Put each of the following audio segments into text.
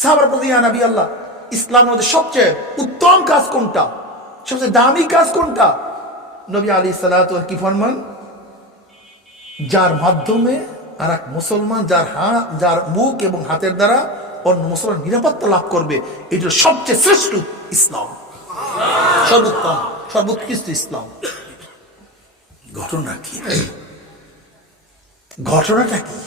সাহাবার বলতে, ইয়া নবী আল্লাহ, ইসলামের মধ্যে সবচেয়ে উত্তম কাজ কোনটা, সবচেয়ে দামি কাজ কোনটা? নবী আলাইহিস সালাতু কি ফরমান? যার মাধ্যমে আর এক মুসলমান যার মুখ এবং হাতের দ্বারা অন্য মুসলমান নিরাপত্তা লাভ করবে, এটা সবচেয়ে শ্রেষ্ঠ ইসলাম, সর্বোত্তম সর্বোৎকৃষ্ট ইসলাম। ঘটনা কি? ঘটনাটা কি?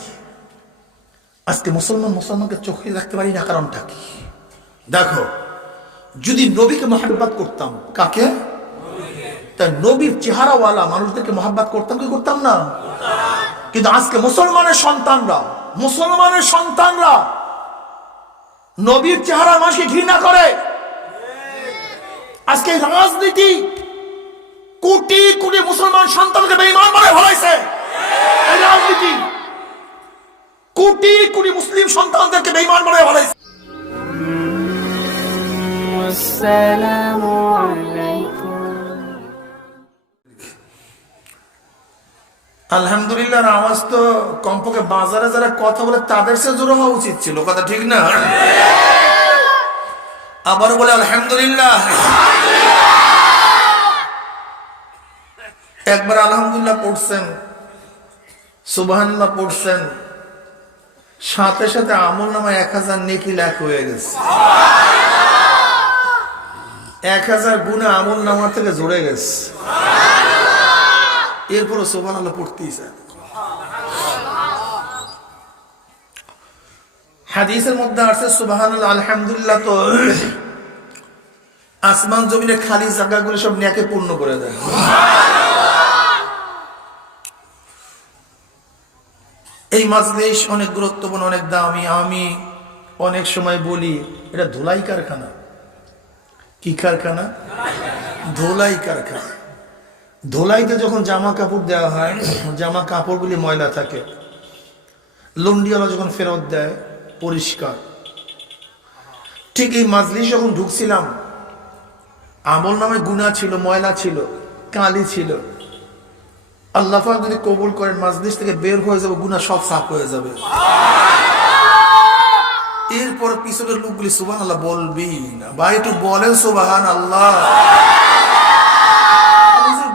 আজকে মুসলমানকে চোখে রাখতে পারি না, কারণটা কি? দেখো, যদি নবীকে মহব্বত করতাম, কাকে? তাই নবীর চেহারাওয়ালা মানুষদেরকে মহব্বত করতাম কি করতাম না? কিন্তু আজকে মুসলমানের সন্তানরা নবীর চেহারা মানুষকে ঘৃণা করে। আজকে রাজনীতি কোটি কোটি মুসলমান সন্তানকে বেঈমান বানায় ফেলাইছে। এই রাজনীতি কোটি কোটি মুসলিম সন্তানদেরকে বেঈমান বানায় ফেলাইছে। আসসালামু আলাইকুম। আলহামদুলিল্লাহ, আওয়াজ তো কমপক্ষে বাজারে যারা কথা বলে তাদের সে জোরে হওয়া উচিত ছিল, কথা ঠিক না? আবারও বলে আলহামদুলিল্লাহ। একবার আলহামদুলিল্লাহ পড়ছেন, সুবহানাল্লাহ পড়ছেন, সাথে সাথে আমল নামায় 1000 নেকি লেখ হয়ে গেছে। 1000 গুনাহ আমল নামা থেকে জুড়ে গেছে। এরপরও সুবহানাল্লাহ পড়তেইছে। হাদিসের মধ্যে আছে সুবহানাল্লাহ আলহামদুলিল্লাহ তো আসমান জমিনে খালি জায়গাগুলো সব নেকে পূর্ণ করে দেয়। এই মাজলিস অনেক গুরুত্বপূর্ণ, অনেক দামি। আমি অনেক সময় বলি এটা ধুলাই কারখানা। কি কারখানা? ধুলাই কারখানা। ধুলাইতে যখন জামা কাপড় দেওয়া হয়, জামা কাপড়গুলি ময়লা থাকে, লন্ডিওয়ালা যখন ফেরত দেয় পরিষ্কার। ঠিক এই মাজলিস যখন ঢুকছিলাম, আমল নামে গুনাহ ছিল, ময়লা ছিল, কালি ছিল। আল্লাহ পাক যদি কবুল করেন, মাজলিস থেকে বের হয়ে যাবে, গুনাহ সব সাফ হয়ে যাবে। এরপর পিছনের লোকগুলি সুবহানাল্লাহ বলবি না। ভাই একটু বলেন সুবহানাল্লাহ।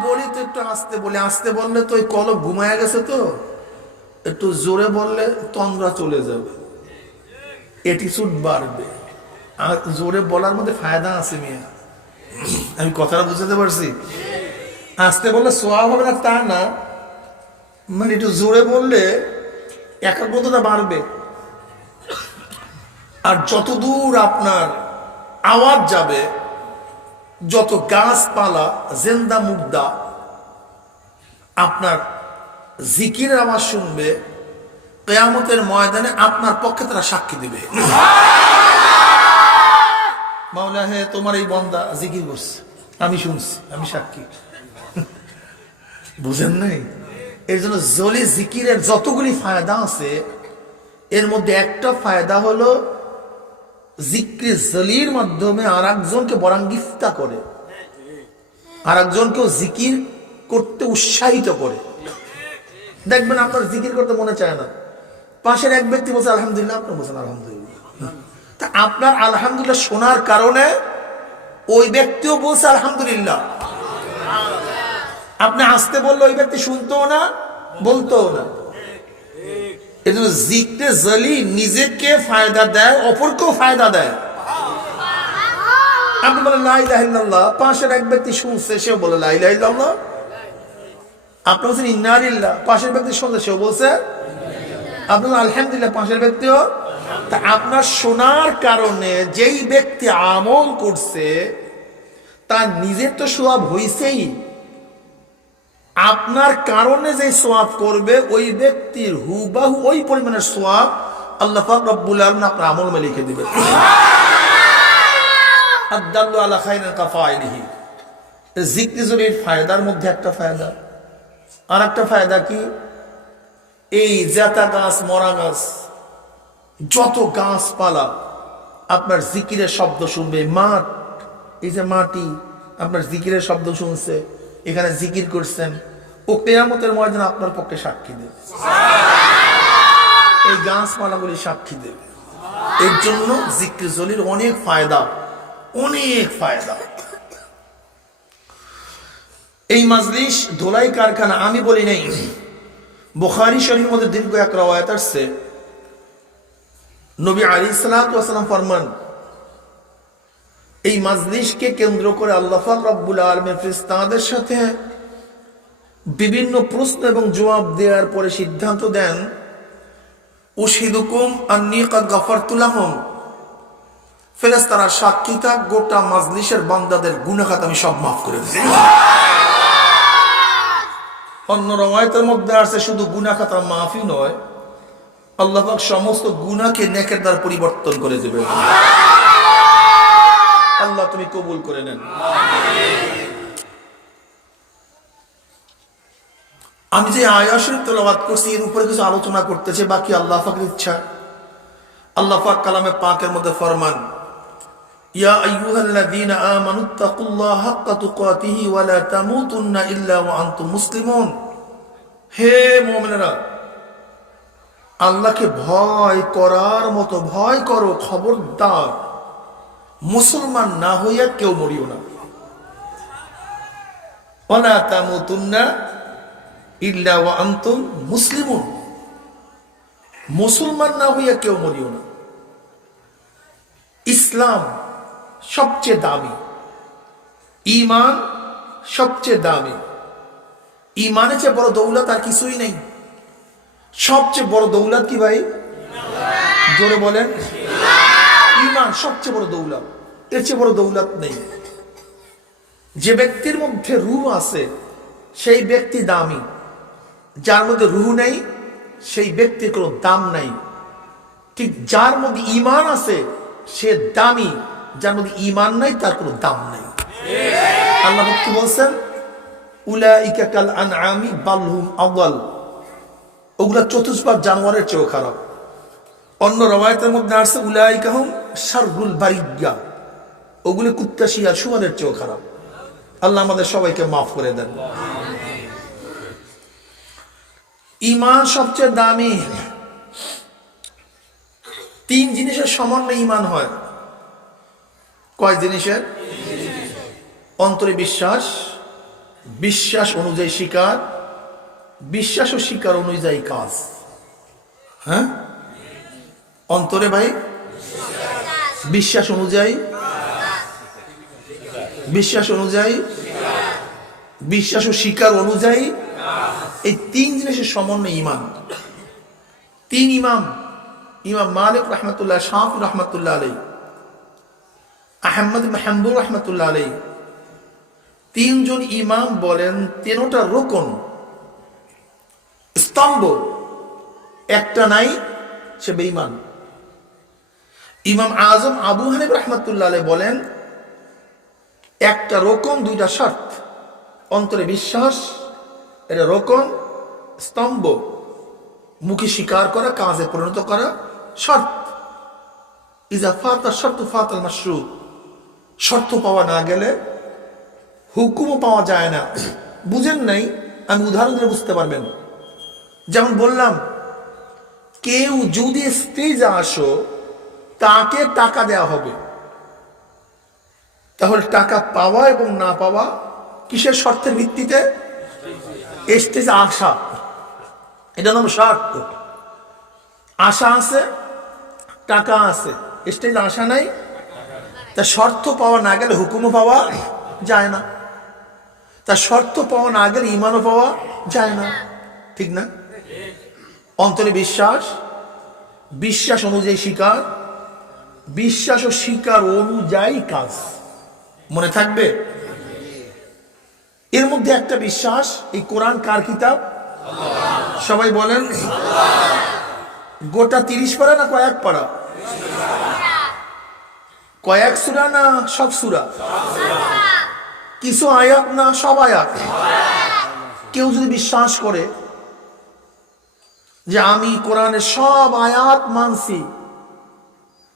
বলি তো একটু আস্তে বলি, আস্তে বললে তো ওই কলব ঘুমায় গেছে, তো একটু জোরে বললে তন্দ্রা চলে যাবে, অ্যাটিটিউড বাড়বে। আর জোরে বলার মধ্যে ফায়দা আছে মিয়া, আমি কথাটা বুঝতে পারছি। আস্তে বললে সোয়াব হবে না তা না, মানে একটু জোরে বললে একাগ্রতা বাড়বে। আর যত দূর আপনার আওয়াজ যাবে, যত গাছপালা জেন্দা মুর্দা আপনার জিকিরের আওয়াজ শুনবে, কিয়ামতের ময়দানে আপনার পক্ষে তারা সাক্ষী দিবে, মাওলা হে তোমার এই বান্দা জিকির করছে, আমি শুনছি, আমি সাক্ষী। বুঝেন নাই? এর জন্য জলি জিকিরের যতগুলি ফায়দা আছে, এর মধ্যে একটা ফায়দা হলো জিক্রে জলির মাধ্যমে আর একজনকে বরাঙ্গিফতা করে, আর একজনকেও জিকির করতে উৎসাহিত করে। দেখবেন আপনার জিকির করতে মনে চায় না, পাশের এক ব্যক্তি বলছে আলহামদুলিল্লাহ, আপনি বলছেন আলহামদুলিল্লাহ। তা আপনার আলহামদুলিল্লাহ শোনার কারণে ওই ব্যক্তিও বলছে আলহামদুলিল্লাহ। আপনি আসতে বললে ওই ব্যক্তি শুনতেও না, বলতেও না। এজন্য জিক্রে জলি নিজেকে ফায়দা দেয়, অপরকেও ফায়দা দেয়। আপনি বলেন লা ইলাহা ইল্লাল্লাহ, পাশের এক ব্যক্তি শুনছে, সেও বলে লা ইলাহা ইল্লাল্লাহ। আপনি বলছেন ইন্না লিল্লাহ, পাশের ব্যক্তি শুনছে, সেও বলছে। আপনি আলহামদুলিল্লাহ, পাশের ব্যক্তিও। তা আপনার শোনার কারণে যেই ব্যক্তি আমল করছে তার নিজের তো সওয়াব হইছেই, আপনার কারণে যে সওয়াব করবে ওই ব্যক্তির হুবাহু ওই পরিমাণের সওয়াব আল্লাহ পাক রব্বুল আলামিন আপনার আমলে লিখে দিবেন। আদাল্লু আলা খায়রিন কাফাইলিহি। জিকির জরির ফায়দার মধ্যে একটা ফায়দা, আর একটা ফায়দা কি? এই জাতা গাছ, মরা গাছ, যত গাছপালা আপনার জিকিরের শব্দ শুনবে, মাঠ, এই যে মাটি আপনার জিকিরের শব্দ শুনছে, এখানে জিকির করছেন, ও কিয়ামতের ময়দানে আপনার পক্ষে সাক্ষী দেবে। এই গাছপালাগুলি সাক্ষী দেবে। এর জন্য জিক্র জলির অনেক ফায়দা, অনেক ফায়দা। এই মাজলিস ধোলাই কারখানা আমি বলি নাই, বুখারী শরীফের মধ্যে দীর্ঘ এক রওয়ায়াত আসছে, নবী আলাইহিস সালাতু ওয়াস সালাম ফরমান, এই মাজলিসকে কেন্দ্র করে আল্লাহ পাক রব্বুল আলামিন ফেরেশতাদের সাথে বিভিন্ন প্রশ্ন এবং জবাব দেওয়ার পরে সিদ্ধান্ত দেন, উশহিদুকুম আন্নী ক্বাদ গাফারতু লাহুম, ফেরেশতারা সাক্ষী থাক, গোটা মাজলিসের বান্দাদের গুনাহ খাতা আমি সব মাফ করে দিয়েছি। অন্য রওয়ায়াতের মধ্যে আছে শুধু গুনাহ খাতা মাফই নয়, আল্লাহ পাক সমস্ত গুনাহকে নেকের দ্বারা পরিবর্তন করে দেবে। আল্লাহ তুমি কবুল করে নেন। আমি যে আয়াত শরীফ তেলাওয়াত করছি এর উপরে কিছু আলোচনা করতেছে, বাকি আল্লাহ পাকের ইচ্ছা। আল্লাহ পাক কালামে পাকের মধ্যে ফরমান, ইয়া আইয়ুহাল্লাযীনা আমানুত্তাকুল্লাহা হাক্কা তুকাতিহি ওয়া লা তামুতুন্না ইল্লা ওয়া আনতুম মুসলিমুন, হে মুমিনেরা আল্লাহকে ভয় করার মতো ভয় করো, খবরদার মুসলমান না হইয়া কেউ মরিও না। ওয়া লা তামুতুন্না ইল্লা ওয়া আনতুম মুসলিমুন, মুসলমান না হইয়া কেউ মরিও না। ইসলাম সবচেয়ে দামি, ঈমান সবচেয়ে দামি। ঈমানের চেয়ে বড় দৌলত আর কিছুই নেই। সবচেয়ে বড় দৌলত কি ভাই? জোরে বলেন। ঈমান সবচেয়ে বড় দৌলত, এর চেয়ে বড় দৌলত নেই। যে ব্যক্তির মধ্যে রূহ আছে সেই ব্যক্তি দামি, যার মধ্যে রূহ নেই সেই ব্যক্তির কোনো দাম নাই। ঠিক যার মধ্যে ঈমান আছে সে দামি, যার মধ্যে ঈমান নাই তার কোনো দাম নাই। আল্লাহ কি বলছেন? উলাইকা কাল আনআমি বাল হুম আদাল, ওগুলা চতুষ্পাদ জানোয়ারের চেয়েও খারাপ। অন্য রওয়ায়াতের মধ্যে আছে উলাইকা হুম শাররুল বারিয়া, ওগুলো কুত্তা শিয়াল শুয়ারের চেয়েও খারাপ। আল্লাহ আমাদের সবাইকে মাফ করে দেন। ঈমান সবচেয়ে দামি। তিন জিনিসের সমন্বয়ে ঈমান হয়। কয় জিনিসের? অন্তরে বিশ্বাস, বিশ্বাস অনুযায়ী স্বীকার, বিশ্বাস ও স্বীকার অনুযায়ী কাজ। হ্যাঁ, অন্তরে ভাই বিশ্বাস অনুযায়ী, বিশ্বাস অনুযায়ী, বিশ্বাস ও স্বীকার অনুযায়ী, এই তিন জিনিসের সমন্বয় ঈমান। তিন ইমাম, ইমাম মালিক রহমতুল্লাহ, শাফি রহমতুল্লাহ আলাইহি, আহমদ ইবনে হাম্বল রহমতুল্লাহ আলাইহি, তিনজন ইমাম বলেন তিনটা রুকন, স্তম্ভ, একটা নাই সে বেঈমান। ইমাম আজম আবু হানিফা রহমতুল্লাহ আলাইহি বলেন একটা রোকন দুইটা শর্ত, অন্তরে বিশ্বাস এটা রোকন, স্তম্ভ, মুখে স্বীকার করা, কাজে পরিণত করা শর্ত। ইজা ফাতা শর্ত ফাতাল মাশরু, শর্ত পাওয়া না গেলে হুকুমও পাওয়া যায় না। বুঝেন নাই? আমি উদাহরণ দিয়ে বুঝতে পারবেন। যেমন বললাম, কেউ যদি স্টেজে আসো তাকে টাকা দেওয়া হবে, তাহলে টাকা পাওয়া এবং না পাওয়া কিসের শর্তের ভিত্তিতে? স্টেজে আসা, এটা নাম শর্ত। আশা আছে, টাকা আছে, স্টেজে আসা নাই, তা শর্ত পাওয়া না গেলে হুকুমও পাওয়া যায় না, তা শর্ত পাওয়া না গেলে ঈমানও পাওয়া যায় না, ঠিক না? অন্তরে বিশ্বাস, বিশ্বাস অনুযায়ী স্বীকার, বিশ্বাস ও স্বীকার অনুযায়ী কাজ। মনে থাকবে? এর মধ্যে একটা বিশ্বাস, এই কোরআন কার কিতাব? সবাই বলেন। গোটা 30 পারা না কয়েক পারা? কয়েক সূরা না সব সূরা? কিছু আয়াত না সব আয়াত? কেউ যদি বিশ্বাস করে যে আমি কোরআনের সব আয়াত মানছি,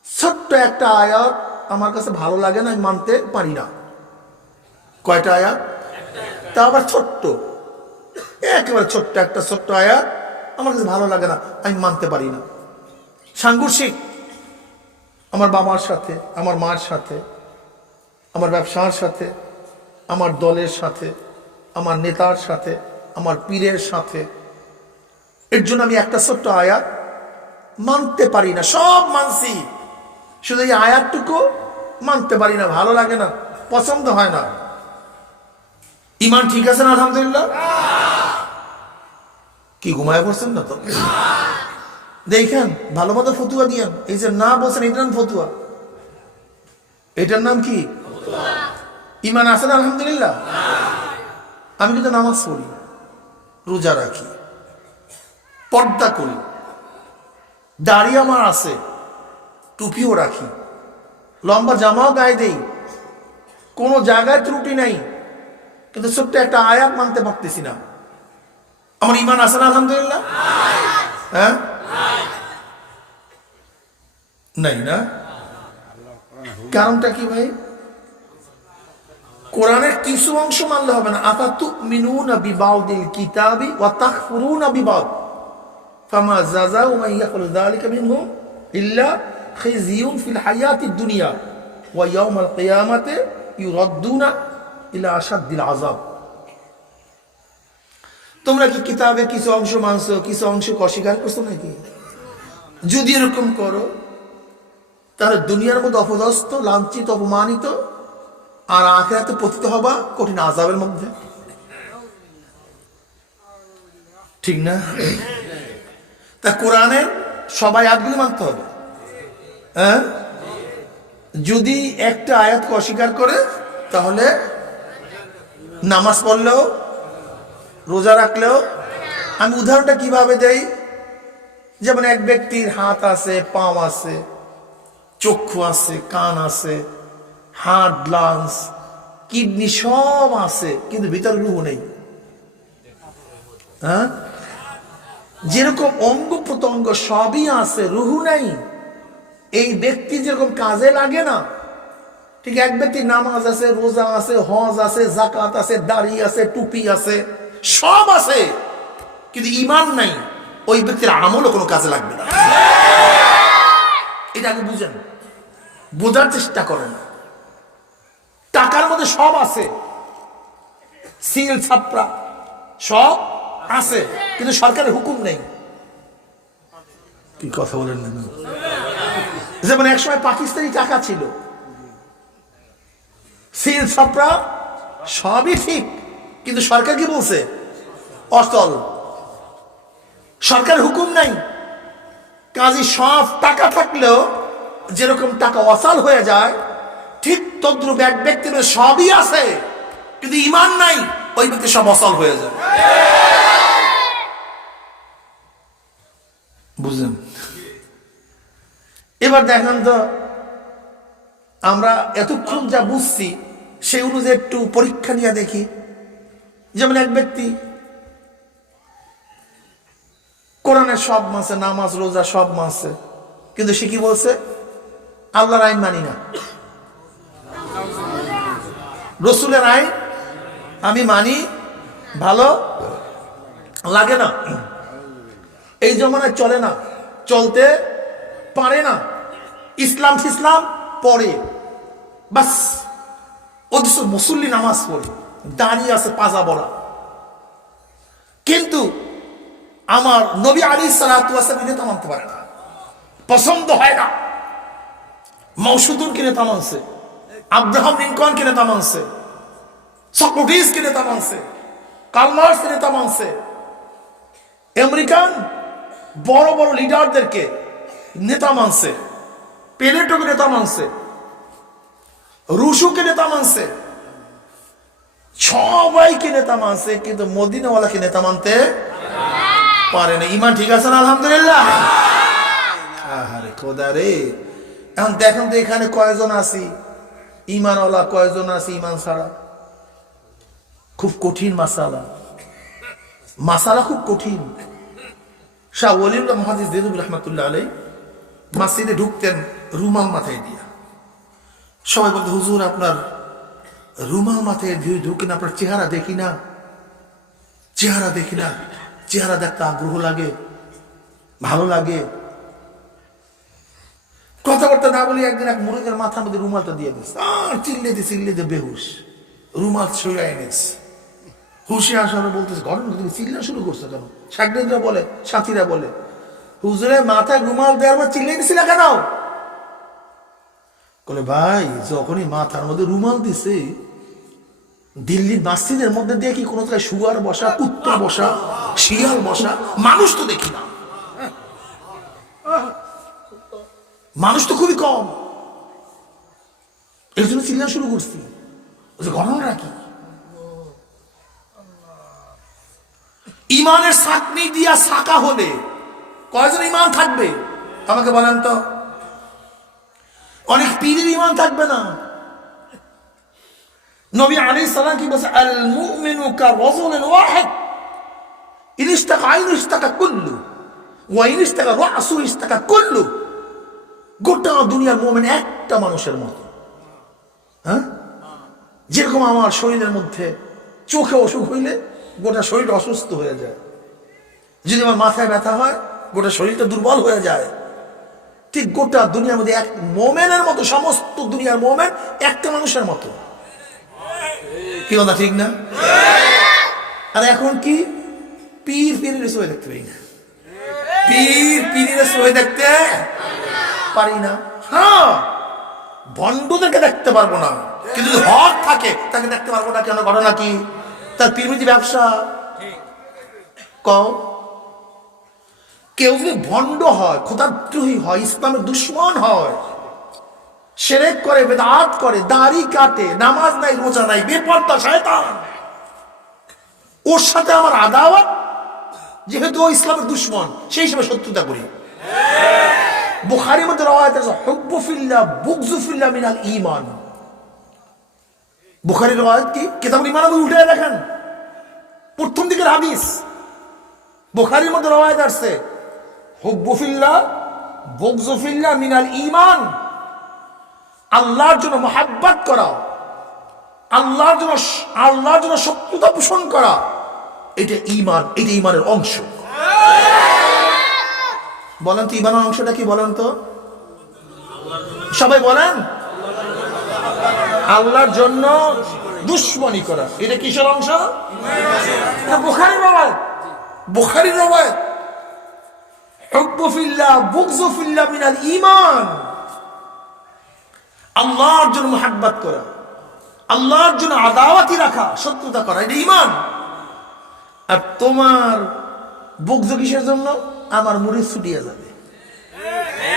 ছোট্ট একটা আয়াত আমার কাছে ভালো লাগে না, আমি মানতে পারি না। কয়টা আয়াত? তা আবার ছোট্ট, একেবারে ছোট্ট একটা ছোট্ট আয়াত আমার কাছে ভালো লাগে না, আমি মানতে পারি না। সাংঘর্ষিক, আমার বাবার সাথে, আমার মার সাথে, আমার ব্যবসার সাথে, আমার দলের সাথে, আমার নেতার সাথে, আমার পীরের সাথে। এর জন্য আমি একটা ছোট্ট আয়াত মানতে পারি না, সব মানছি, শুধু এই আয়াতটুকু মানতে পারি না, ভালো লাগে না, পছন্দ হয় না। ইমান ঠিক আছে না আলহামদুলিল্লাহ? কি ঘুমায় পড়ছেন না তো? দেখেন ভালো মতো ফতুয়া দিয়েন। এই যে না বলছেন এটার নাম ফতুয়া, এটার নাম কি? ইমান আছে না আলহামদুলিল্লাহ? আমি কিন্তু নামাজ পড়ি, রোজা রাখি, পর্দা করি, দাড়ি আমার আছে, টুপিও রাখি, লম্বা জামাও গায়ে দেই, কোনো জায়গায় ত্রুটি নাই, কিন্তু ছোট্ট একটা আয়াত মানতে পারতেছি না। আমার ইমান আছে না আলহামদুলিল্লাহ? হ্যাঁ, নাই না? কারণটা কি ভাই? কোরআনের কিছু অংশ মানলে হবে না। আফাতুমিনুনা বিবাউদিল কিতাবি ওয়া তাকফুরুনা বিবাদ ফামা জাযাউ মান ইয়াফআলু যালিকা মিনহুম ইল্লা খিজিয়ুন ফিল হায়াতিদ দুনিয়া ওয়া ইয়াউমাল কিয়ামাতি ইউরাদ্দুনা ইলা আশাদ্দিল আযাব। তোমরা কি কিতাবে কিছু অংশ মানছো, কিছু অংশ অস্বীকার করছো নাকি? যদি এরকম করো তাহলে দুনিয়ার মধ্যে অপদস্থ, লাঞ্ছিত, অপমানিত, আর আখিরাতে পতিত হবা কঠিন আযাবের মধ্যে। ঠিক না? তা কোরআনের সবাই আয়াতগুলো মানতে হবে। হ্যাঁ, যদি একটা আয়াতকে অস্বীকার করে তাহলে নামাজ পড়লেও, রোজা রাখলেও। আমি উদাহরণটা কিভাবে দেই? যেমন এক ব্যক্তির হাত আছে, পাও আছে, চক্ষু আছে, কান আছে, হার্ট, লাংস, কিডনি সব আছে, কিন্তু ভিতরে রূহ নেই। হ্যাঁ, যেরকম অঙ্গ প্রত্যঙ্গ সবই আছে, রূহ নাই, এই ব্যক্তি যেরকম কাজে লাগে না, ঠিক এক ব্যক্তি নামাজ আছে, রোজা আছে, হজ আছে, যাকাত আছে, দাড়ি আছে, টুপি আছে, সব আছে, কিন্তু ঈমান নাই, ওই ব্যক্তির আমলও কোনো কাজে লাগবে না। এটা আগে বুঝেন, বোঝার চেষ্টা করেন। টাকার মধ্যে সব আছে, সিল ছাপড়া সব আছে, কিন্তু সরকারের হুকুম নেই। কি কথা বলেন না? যেমন এক সময় পাকিস্তানি টাকা ছিল, সিল ছাপড়া সবই ঠিক, কিন্তু সরকার কি বলছে? অচল। সরকার হুকুম নাই, কাজী সব টাকা থাকলেও যেরকম টাকা অচল হয়ে যায়, ঠিক তদ্রুপ এক ব্যক্তির সবই আছে কিন্তু ঈমান নাই, ওই ব্যক্তি সব অচল হয়ে যায়। বুঝলেন? এবার দেখেন তো, আমরা এতক্ষণ যা বুঝছি সেই অনুযায়ী একটু পরীক্ষা নিয়ে দেখি। যেমন এক ব্যক্তি কোরআনের সব মাসে, নামাজ রোজা সব মাসে, কিন্তু সে কি বলছে? আল্লাহর আইন মানি না, রসুলের আইন আমি মানি, ভালো লাগে না, এই জমানায় চলে না, চলতে পারে না, ইসলাম ফিসলাম পড়ে, বাস অথচ মুসল্লি নামাজ পড়ে, দাঁড়িয়ে আছে পাজা বড়া, কিন্তু আমার নবী আলাইহিস সালাতু ওয়াস সালাম নেতা মানতে পারে না, পছন্দ হয় না। মৌসুদুরকে নেতা মানছে, আব্রাহাম লিঙ্কনকে নেতা মানছে, সক্রেটিসকে নেতা মানছে, কার্ল মার্কসকে নেতা মানছে, আমেরিকান বড় বড় লিডারদেরকে নেতা মানছে, প্লেটোকে নেতা মানছে, রুশোকে নেতা মানছে, সবাইকে নেতা মানছে, কিন্তু মদিনাওয়ালাকে নেতা মানতে পারে না। ঈমান ঠিক আছে না আলহামদুলিল্লাহ? আরে খোদা রে, এখন দেখেন তো এখানে কয়জন আছি ঈমানওয়ালা, কয়জন আছি ঈমান ছাড়া। খুব কঠিন মাসালা, মাসালা খুব কঠিন। শাহ ওয়ালিউল্লাহ মুহাদ্দিস দেওবন্দি রাহমাতুল্লাহ আলাইহি মসজিদে ঢুকতেন রুমাল মাথায় দিয়া। সবাই বলতো, হুজুর আপনার রুমাল মাথায় দিয়ে ঢুকেন, আপনার চেহারা দেখি না, চেহারা দেখি না। চেহারা দেখতে আগ্রহ লাগে, ভালো লাগে। কথাবার্তা না বলি একদিন এক মুরগের মাথার মধ্যে রুমালটা দিয়ে দিস, আর চিল্লেতে বেহুশ, রুমাল সরিয়ে এনেছে। হুশে আসার বলতেছে, ঘটনা তুমি চিল্লা শুরু করছো কেন? সাকরেদরা বলে, সাথীরা বলে, হুজুরে মাথায় রুমাল দেওয়ার পর চিল্লে দিছিল কেন? বলে ভাই, যখনই মাথার মধ্যে রুমাল দিছে, দিল্লির মসজিদের মধ্যে দিয়ে কি কোনো জায়গায় শুয়ার বসা, কুত্তা বসা, শিয়াল বসা, মানুষ তো দেখি না, মানুষ তো খুবই কম। এর জন্য চিল্লা শুরু করছি। ঘটনাটা কি? ইমানের সাকনি দিয়া সাকা হলে কয়জন ইমান থাকবে আমাকে বলেন তো? অনেক পীরের ইমান থাকবে না। নবী আলাইহিস সালাম কি বলেছে? আল মুমিনু কারাজুলিন ওয়াহিদ ইন ইসতাকা আইনু ইসতাকা কুল্লু ওয়া ইন ইসতাকা রাসু ইসতাকা কুল্লু। গোটা দুনিয়ার মুমিন একটা মানুষের মতো। হ্যাঁ, যেরকম আমার শরীরের মধ্যে চোখে অসুখ হইলে গোটা শরীর অসুস্থ হয়ে যায়, যদি আমার মাথায় ব্যথা হয় গোটা শরীরটা দুর্বল হয়ে যায়, ঠিক গোটা দুনিয়ার মধ্যে এক মোমেনের মতো, সমস্ত দুনিয়ার মোমেন একটা মানুষের মতো। কি কথা ঠিক না? আর এখন কি পীরের সই দেখতে পারি না, পীরের সই দেখতে পারি না। হ্যাঁ, ভণ্ডদেরকে দেখতে পারবো না, কিন্তু যদি হক থাকে তাকে দেখতে পারবো না। কেন? ঘটনা কি? তার পীরমৃতি ব্যবসা। কও, কেউ যদি ভণ্ড হয়, খোদাদ্রোহী হয়, ইসলামের দুশ্মন হয়, শিরক করে, বিদআত করে, দাড়ি কাটে, নামাজ নাই, রোজা নাই, বেপরদা, শয়তান, ওর সাথে আমার আদাওয়াত, যেহেতু ও ইসলামের দুশ্মন, সেই হিসেবে শত্রুতা করি। বুখারীর মধ্যে রওয়ায়াত আছে, হুব্বু ফিল্লাহ বুগযু ফিল্লাহ মিনাল ঈমান। বুখারীর রওয়ায়াত কি? কিতাবুল ঈমান উল্টে দেখেন, প্রথম দিকের হাদিস। বুখারীর মধ্যে রওয়ায়াত আছে, হুব্বু ফিল্লাহ বুগযু ফিল্লাহ মিনাল ঈমান। আল্লাহর জন্য মহাব্বত করা, আল্লাহর জন্য শত্রুতা পোষণ করা, এটা ঈমান, এটা ঈমানের অংশ। বলেন তো ঈমানের অংশটা কি? বলেন তো সবাই বলেন। আল্লাহর জন্য দুশ্মনী করা, এটা কিসের অংশ? এটা বুখারীর রওয়ায়াত। বুখারীর রওয়ায়াত, হুব্বু ফিল্লাহ বুগযু ফিল্লাহ মিনাল ঈমান। আল্লাহর জন্য মহাব্বত করা, আল্লাহর জন্য আদাওয়াতি রাখা, শত্রুতা করা, এটা ঈমান। আর তোমার বুগযু কিসের জন্য? আমার মুরিদ ছুটিয়ে যাবে।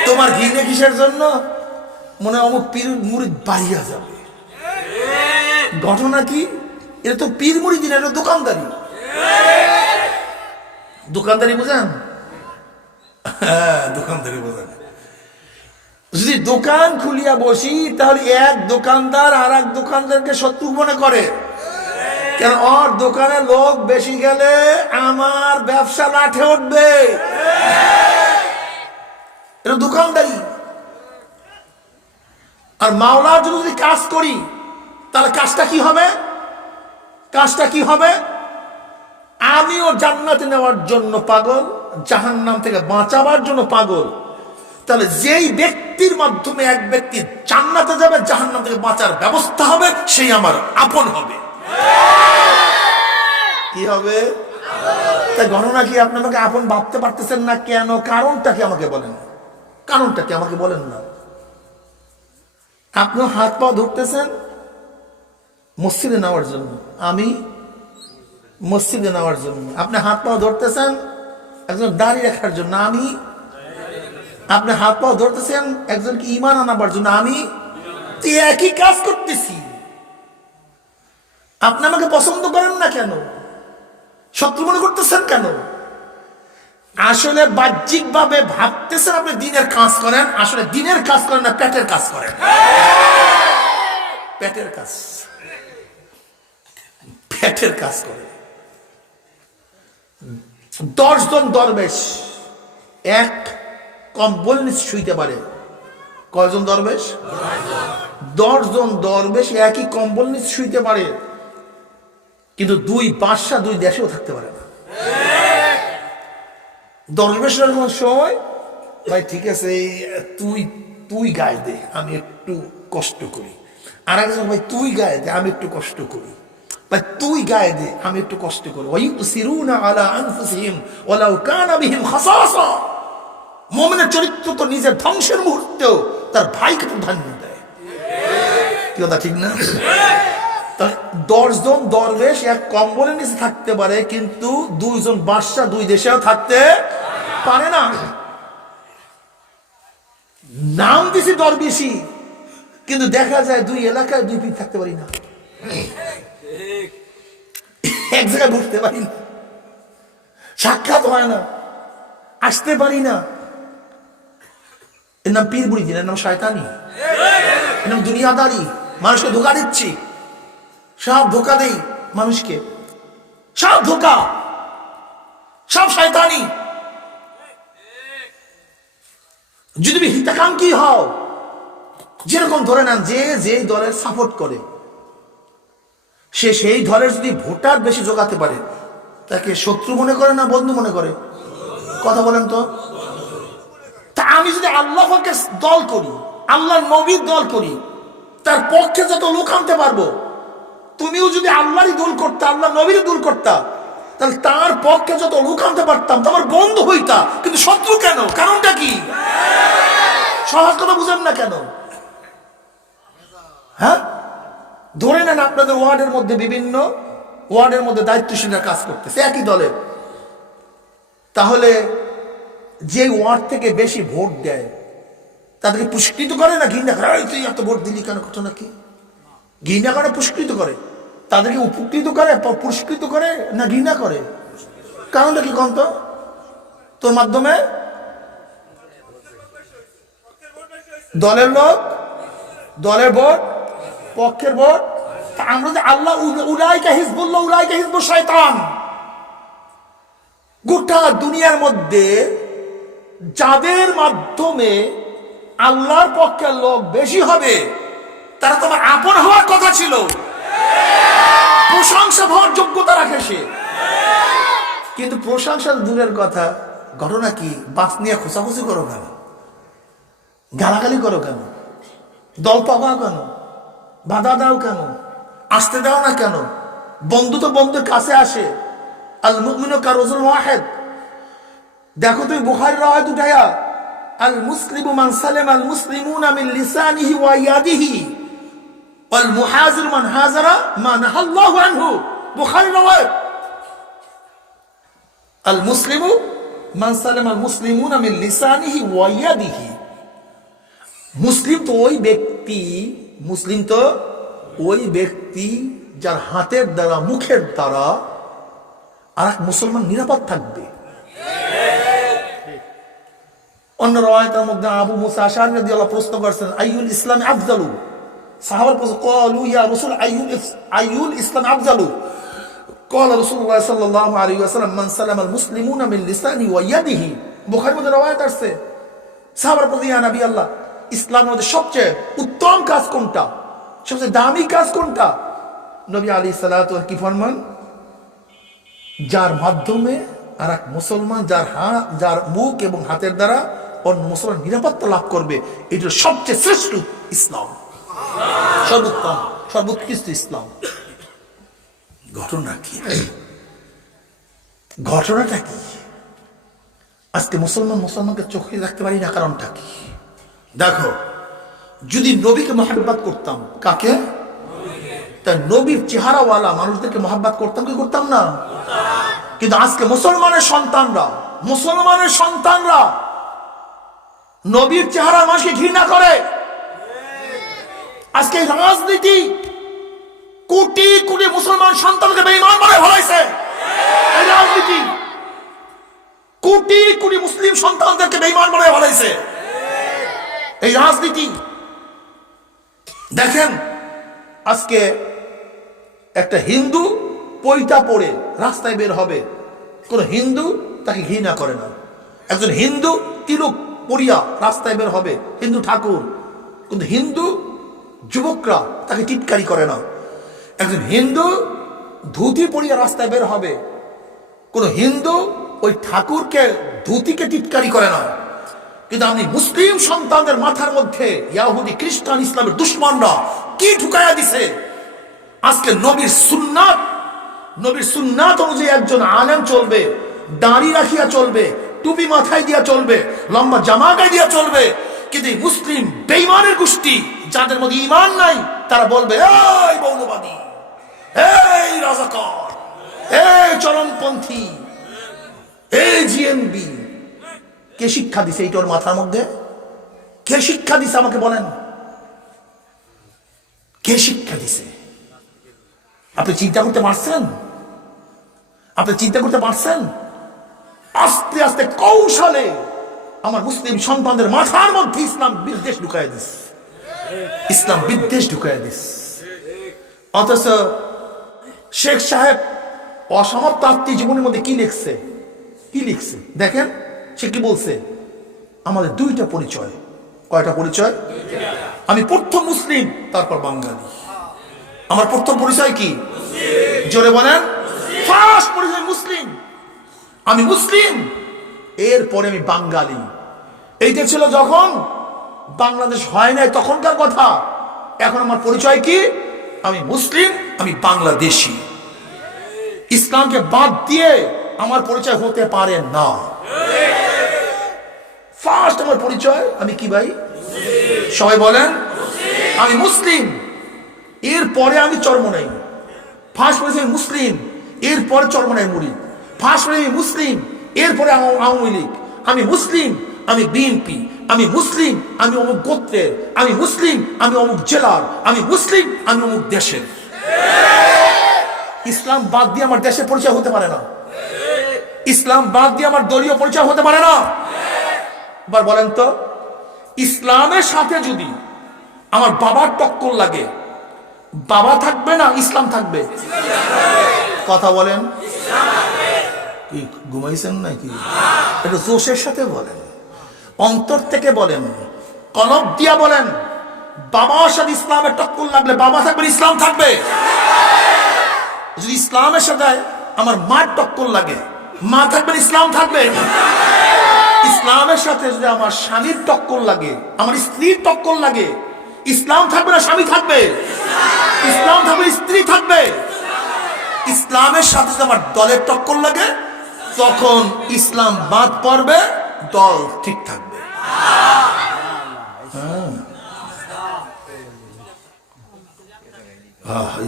তোমার ঘৃণা কিসের জন্য? মনে অমুক পীর মুরিদ বাড়িয়া যাবে। ঘটনা কি? এটা তো পীর মুরিদ না, এটা দোকানদারি। দোকানদারি বোঝেন? হ্যাঁ, দোকানদারি বোঝেন। যদি দোকান খুলিয়া বসি, তাহলে এক দোকানদার আর এক দোকানদারকে শত্রু মনে করে। কেন? ওর দোকানে লোক বেশি গেলে আমার ব্যবসা লাঠে উঠবে। এটা দোকানদারি। আর মাওলার জন্য যদি কাজ করি, তাহলে কাজটা কি হবে? কাজটা কি হবে? আমিও জান্নাতে নেওয়ার জন্য পাগল, জাহান্নাম থেকে বাঁচাবার জন্য পাগল। তাহলে যেই ব্যক্তির মাধ্যমে এক ব্যক্তি জান্নাতে যাবে, জাহান্নাম থেকে বাঁচার ব্যবস্থা হবে, সেই আমার আপন হবে। কি হবে? তাই গণনা কি? আপনি আমাকে আপন ভাবতে পারতেছেন না কেন? কারণটা কি আমাকে বলেন? কারণটা কি আমাকে বলেন না? আপনি হাত পা ধরতেছেন মসজিদে নেওয়ার জন্য, আমি মসজিদে নেওয়ার জন্য। আপনি হাত পা ধরতেছেন একজন দাড়ি রাখার জন্য, আমি। আপনি হাত পা ধরতেছেন একজনকে ঈমান আনাবার জন্য, আমি। একই কাজ করতেছি। আপনি আমাকে পছন্দ করেন না কেন? শত্রু মনে করতেছেন কেন? আসলে বাহ্যিক ভাবে ভাবতেছেন আপনি দিনের কাজ করেন, আসলে দিনের কাজ করেন না, পেটের কাজ করেন। পেটের কাজ, পেটের কাজ করে। 10 জন দরবেশ এক কম্বল নিচে শুইতে পারে। কয়জন দরবেশ? 10 জন দরবেশ একই কম্বল নিচে শুইতে পারে, কিন্তু 2 বাদশা 2 দেশেও থাকতে পারে না। দরবেশের সময়, ভাই ঠিক আছে, তুই তুই গায়ে দে, আমি একটু কষ্ট করি। আর একজন, ভাই তুই গায়ে দে, আমি একটু কষ্ট করি। ভাই তুই গায়ে দে, আমি একটু কষ্ট করি। ওয়ায়ুসিরুনা আলা আনফুসিহিম ওয়ালাউ কানা বিহিম খাসাসা। মুমিনের চরিত্র তো নিজের ধ্বংসের মুহূর্তেও তার ভাইকে প্রাধান্য দেয়। কি কথা ঠিক না? 10 জন দরবেশ এক কম্বলের নিচে থাকতে পারে, কিন্তু 2 জন বাদশা 2 দেশেও থাকতে পারে না। নাম দিছি দরবেশি, কিন্তু দেখা যায় 2 এলাকায় 2 পীর থাকতে পারি না, এক জায়গায় বসতে পারি না, সাক্ষাৎ হয় না, আসতে পারি না। এর নাম পীর বুড়ি, এর নাম শয়তানি, এর নাম দুনিয়াদারি। মানুষকে ধোকা দিচ্ছি, সব ধোকা দেই মানুষকে, সব ধোকা, সব শয়তানি। যদি তুমি হিতাকাঙ্ক্ষী হও, যেরকম ধরে নেন যে দলের সাপোর্ট করে, সে সেই দলের যদি ভোটার বেশি জোগাতে পারে, তাকে শত্রু মনে করে না বন্ধু মনে করে? কথা বলেন তো। তা আমি যদি আল্লাহকে দল করি, আল্লাহ নবীর দল করি, তার পক্ষে যত লোক আনতে পারবো, তুমিও যদি আল্লাহরই দল করতা, আল্লাহ নবীর দল করতা, তাহলে তার পক্ষে যত লোক আনতে পারতাম, তোমার বন্ধু হইতা। কিন্তু শত্রু কেন? কারণটা কি? সহজ কথা বুঝেন না কেন? হ্যাঁ, ধরে নেন আপনাদের ওয়ার্ডের মধ্যে বিভিন্ন ওয়ার্ডের মধ্যে দায়িত্বশীলরা কাজ করতেছে একই দলের, তাহলে যে ওয়ার্ড থেকে বেশি ভোট দেয় তাদেরকে পুরস্কৃত করে না ঘৃণা করে? তুই এত ভোট দিলি কেন? ঘটনা কি? ঘৃণা করে পুরস্কৃত করে? তাদেরকে উপকৃত করে, পুরস্কৃত করে না ঘৃণা করে? কারণটা কি কন্ত? তোর মাধ্যমে দলের লোক, দলের ভোট, পক্ষের ভোট। আমরা যে আল্লাহ উলাইকা হিজবুল্লাহ উলাইকা হিজবুশ শয়তান, গোটা দুনিয়ার মধ্যে যাদের মাধ্যমে আল্লাহর পক্ষের লোক বেশি হবে, তারা তোমার আপন হওয়ার কথা ছিল, প্রশংসা হওয়ার যোগ্যতা রাখে সে। কিন্তু প্রশংসা দূরের কথা, ঘটনা কি? বাস নিয়ে খোঁচাখুচি করো কেন? গালাগালি করো কেন? দল পাবা কেন? বাধা দাও কেন? আসতে দাও না কেন? বন্ধু তো বন্ধুর কাছে আসে। আল মুমিনু কারজুল ওয়াহিদ। দেখো তুমি বুখারীর রাওয়ায়াত উঠায়া, আল মুসলিমু মান সালামা আল মুসলিমুনা মিন লিসানিহি ওয়া ইয়াদিহি ওয়াল মুহাজির মান হাজারা মা নাহাল্লাহু আনহু। বুখারীর রাওয়ায়াত। আল মুসলিমু মান সালামা আল মুসলিমুনা মিন লিসানিহি ওয়া ইয়াদিহি। মুসলিম তো ওই ব্যক্তি, মুসলিম তো ওই ব্যক্তি যার হাতের দ্বারা, মুখের দ্বারা আর এক মুসলমান নিরাপদ থাকবে। অন্য রাওয়ায়াতের মধ্যে আবু মুসা আশআরী রাদিয়াল্লাহু প্রশ্ন করেছেন, আইয়ুল ইসলাম আফজালু? সাহাবারা প্রশ্ন, ক্বালু ইয়া রাসূল আইয়ুল ইসলাম আফজালু? ক্বালা রাসূলুল্লাহ সাল্লাল্লাহু আলাইহি ওয়াসাল্লাম মান সালামা আল মুসলিমুনা মিন লিসানি ওয়া ইয়াদিহি। বুখারীর মধ্যে রাওয়ায়াত আছে। সাহাবারা প্রশ্ন, ইয়া নবী আল্লাহ, ইসলামের মধ্যে সবচেয়ে উত্তম কাজ কোনটা, সবচেয়ে দামি কাজ কোনটা? নবী আলাইহিস সালাতু কি ফরমান? যার মাধ্যমে আর এক মুসলমান, যার মুখ এবং হাতের দ্বারা অন্য মুসলমান নিরাপত্তা লাভ করবে, এটা সবচেয়ে শ্রেষ্ঠ ইসলাম, সর্বোত্তম, সর্বোৎকৃষ্ট ইসলাম। ঘটনা কি? ঘটনাটা কি? আজকে মুসলমানকে চোখে রাখতে পারি না, কারণটা কি? দেখো, যদি নবীকে মহব্বত করতাম, কাকে? তাই নবীর চেহারাওয়ালা মানুষদেরকে মহব্বত করতাম কি করতাম না? কিন্তু আজকে মুসলমানের সন্তানরা নবীর চেহারা মানুষকে ঘৃণা করে। আজকে রাজনীতি কোটি কোটি মুসলমান সন্তানকে বেঈমান বানায় ফেলাইছে। এই রাজনীতি কোটি কোটি মুসলিম সন্তানদেরকে বেঈমান বানায় ফেলাইছে। এই রাজনীতি দেখেন, আজকে একটা হিন্দু পৈতা পড়ে রাস্তায় বের হবে, কোন হিন্দু তাকে ঘৃণা করে না। একজন হিন্দু তিলক পরিয়া রাস্তায় বের হবে, হিন্দু ঠাকুর, কিন্তু হিন্দু যুবকরা তাকে টিটকারি করে না। একজন হিন্দু ধুতি পরিয়া রাস্তায় বের হবে, কোন হিন্দু ওই ঠাকুরকে ধুতিকে টিটকারি করে না। কিন্তু আমি মুসলিম সন্তানদের মাথার মধ্যে ইহুদি খ্রিস্টান ইসলামের দুশমনরা কি ঢুকাইয়া দিছে। আজকে নবীর সুন্নাত অনুযায়ী একজন আলেম চলবে, দাড়ি রাখিয়া চলবে, টুপি মাথায় দিয়া চলবে, লম্বা জামা গায়ে দিয়া চলবে। কিন্তু এই মুসলিম বেঈমানের গোষ্ঠী যাদের মধ্যে ঈমান নাই, তারা বলবে এই মৌলবাদী, এই রাজাকার, এই চরমপন্থী, এই জিএমবি। কে শিক্ষা দিছে এইটার মাথার মধ্যে? কে শিক্ষা দিছে আমাকে বলেন? কে শিক্ষা দিছে? আপনি চিন্তা করতে পারছেন? আপনি চিন্তা করতে পারছেন? আস্তে আস্তে কৌশলে আমার মুসলিম সন্তানদের মাথার মধ্যে ইসলাম বিদ্বেষ ঢুকাই দিস, ইসলাম বিদ্বেষ ঢুকাই দিস। অথচ শেখ সাহেব অসমাপ্ত আত্মজীবনের মধ্যে কি লিখছে? কি লিখছে দেখেন। সে কি বলছে? আমাদের দুইটা পরিচয়। কয়টা পরিচয়? আমি প্রথম মুসলিম, তারপর বাঙালি। আমার প্রথম পরিচয় কি? জোরে বলেন। ফার্স্ট পরিচয় মুসলিম। আমি মুসলিম, এরপরে আমি বাঙালি। এইটা ছিল যখন বাংলাদেশ হয় নাই তখনকার কথা। এখন আমার পরিচয় কি? আমি মুসলিম, আমি বাংলাদেশি। ইসলামকে বাদ দিয়ে আমার পরিচয় হতে পারে না। ফার্স্ট আমার পরিচয় আমি কি ভাই? সবাই বলেন আমি মুসলিম, এরপরে আমি চরমনাই। ফার্স্ট পরিচয় মুসলিম, এরপরে চরমনাই মুড়ি। ফার্স্ট পরিচয় মুসলিম, এরপরে আওয়ামী লীগ। আমি মুসলিম, আমি বিএনপি। আমি মুসলিম, আমি অমুক গোত্রের। আমি মুসলিম, আমি অমুক জেলার। আমি মুসলিম, আমি অমুক দেশের। ইসলাম বাদ দিয়ে আমার দেশের পরিচয় হতে পারে না। ইসলাম বাদ দিয়ে আমার দলীয় পরিচয় হতে পারে না। এবার বলেন তো, ইসলামের সাথে যদি আমার বাবার টক্কর লাগে, বাবা থাকবে না ইসলাম থাকবে? কথা বলেন। কি ঘুমাইছেন নাকি? একটু জোশের সাথে বলেন, অন্তর থেকে বলেন, কলব দিয়া বলেন। বাবার সাথে ইসলামের টক্কর লাগলে বাবা থাকবে, ইসলাম থাকবে। যদি ইসলামের সাথে আমার মার টক্কর লাগে, মা থাকবেন, ইসলাম থাকবে। ইসলামের সাথে যদি আমার স্বামীর টক্কর লাগে, আমার স্ত্রীর টক্কর লাগে, ইসলাম থাকবে না স্বামী থাকবে? ইসলাম থাকবে, স্ত্রী থাকবে। ইসলামের সাথে যদি আমার দলের টক্কর লাগে, তখন ইসলাম বাদ পড়বে, দল ঠিক থাকবে।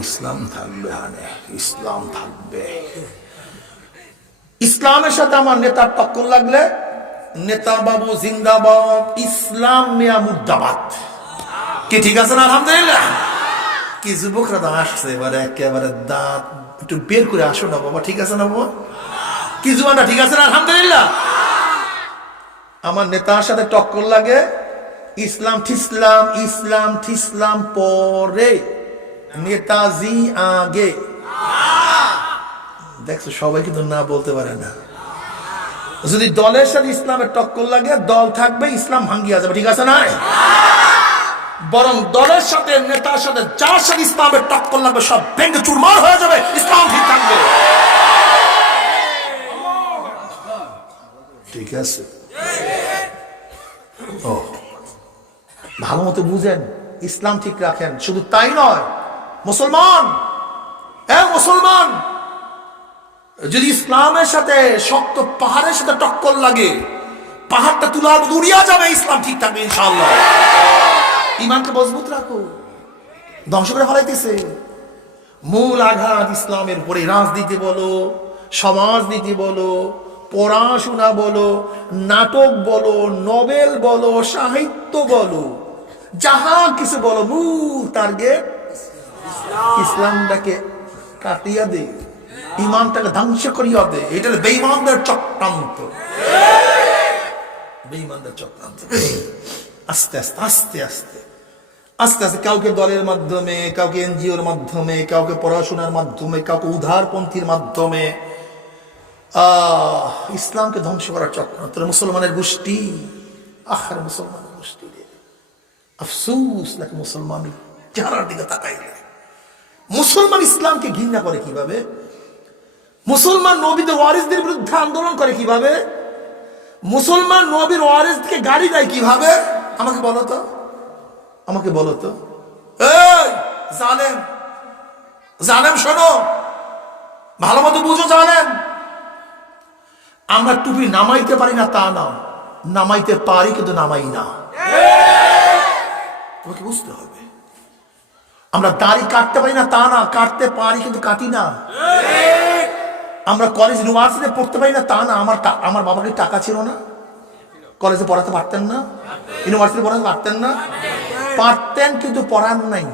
ইসলাম থাকবে, ইসলাম থাকবে। ইসলামের সাথে আমার নেতার টক্কর লাগলে, নেতা বাবু জিন্দাবাদ, ইসলাম মিয়া মুর্দাবাদ। কি ঠিক আছে না? আলহামদুলিল্লাহ। কি যুবকরা তো আসছে এবারে, একেবারে দাঁত একটু বের করে আসো না বাবা, ঠিক আছে না বাবা? কি জুয়ানটা ঠিক আছে না? আলহামদুলিল্লাহ। আমার নেতার সাথে টক্কর লাগে, ইসলাম ঠিসলাম, ইসলাম ঠিসলাম পরে, নেতাজি আগে। দেখছো সবাই কিন্তু না বলতে পারে না। যদি দলের সাথে ইসলামের টক্কর লাগে, দল থাকবে, ইসলাম ভাঙ্গিয়া যাবে, ঠিক আছে না? বরং দলের সাথে, নেতার সাথে, যার সাথে ইসলামের টক্কর লাগবে, সব ভেঙে চুরমার হয়ে যাবে, ইসলাম ঠিক থাকবে। ঠিক আছে? ও ভালো মতো বুঝেন, ইসলাম ঠিক রাখেন। শুধু তাই নয়, মুসলমান, মুসলমান যদি ইসলামের সাথে শক্ত পাহাড়ের সাথে টক্কর লাগে, পাহাড়টা তুলার মতো উড়িয়া যাবে, ইসলাম ঠিক থাকবে ইনশাআল্লাহ। ইমানকে মজবুত রাখো, ধ্বংস করে ফেলাইতেছে। মূল আঘাত ইসলামের উপরে। রাজনীতি বলো, সমাজনীতি বলো, পড়াশোনা বলো, নাটক বলো, নোবেল বলো, সাহিত্য বলো, যাহা কিছু বলো, মূল টার্গেট ইসলামটাকে কাটিয়া দে, ইমানটাকে ধ্বংস করিয়া দে। এটা বেঈমানদের চক্রান্ত, বেঈমানদের চক্রান্ত। আস্তে আস্তে আস্তে আস্তে আস্তে আস্তে কাউকে দলের মাধ্যমে, কাউকে এনজিওর মাধ্যমে, কাউকে পড়াশোনার মাধ্যমে, কাউকে উদারপন্থীর মাধ্যমে ইসলামকে ধ্বংস করার চক্রান্ত। মুসলমানের গোষ্ঠী, আহার মুসলমানের গোষ্ঠী রে, আফসোস লাগে মুসলমান চেহারার দিকে তাকাইলে। মুসলমান ইসলামকে ঘৃণা করে কিভাবে? মুসলমান নবীদের ওয়ারিসদের বিরুদ্ধে আন্দোলন করে কিভাবে? মুসলমান নবীর ওয়ারিস থেকে গালি দেয় কিভাবে? আমাকে বলো তো, আমাকে বলো তো। এই জালেম, জালেম শোনো, ভালো মতো বুঝো। জালেম, আমরা টুপি নামাইতে পারি না তা না, নামাইতে পারি কিন্তু নামাই না। তোমাকে বুঝতে হবে। আমরা দাড়ি কাটতে পারি না তা না, কাটতে পারি কিন্তু কাটি না। আমরা কলেজ ইউনিভার্সিটিতে পড়তে পারি না তা না, আমার বাবাকে টাকা ছিল না, কলেজে পড়াতে পারতেন না, ইউনিভার্সিটি পড়াতে পারতেন না, পারতেন কিন্তু পড়ান নাই।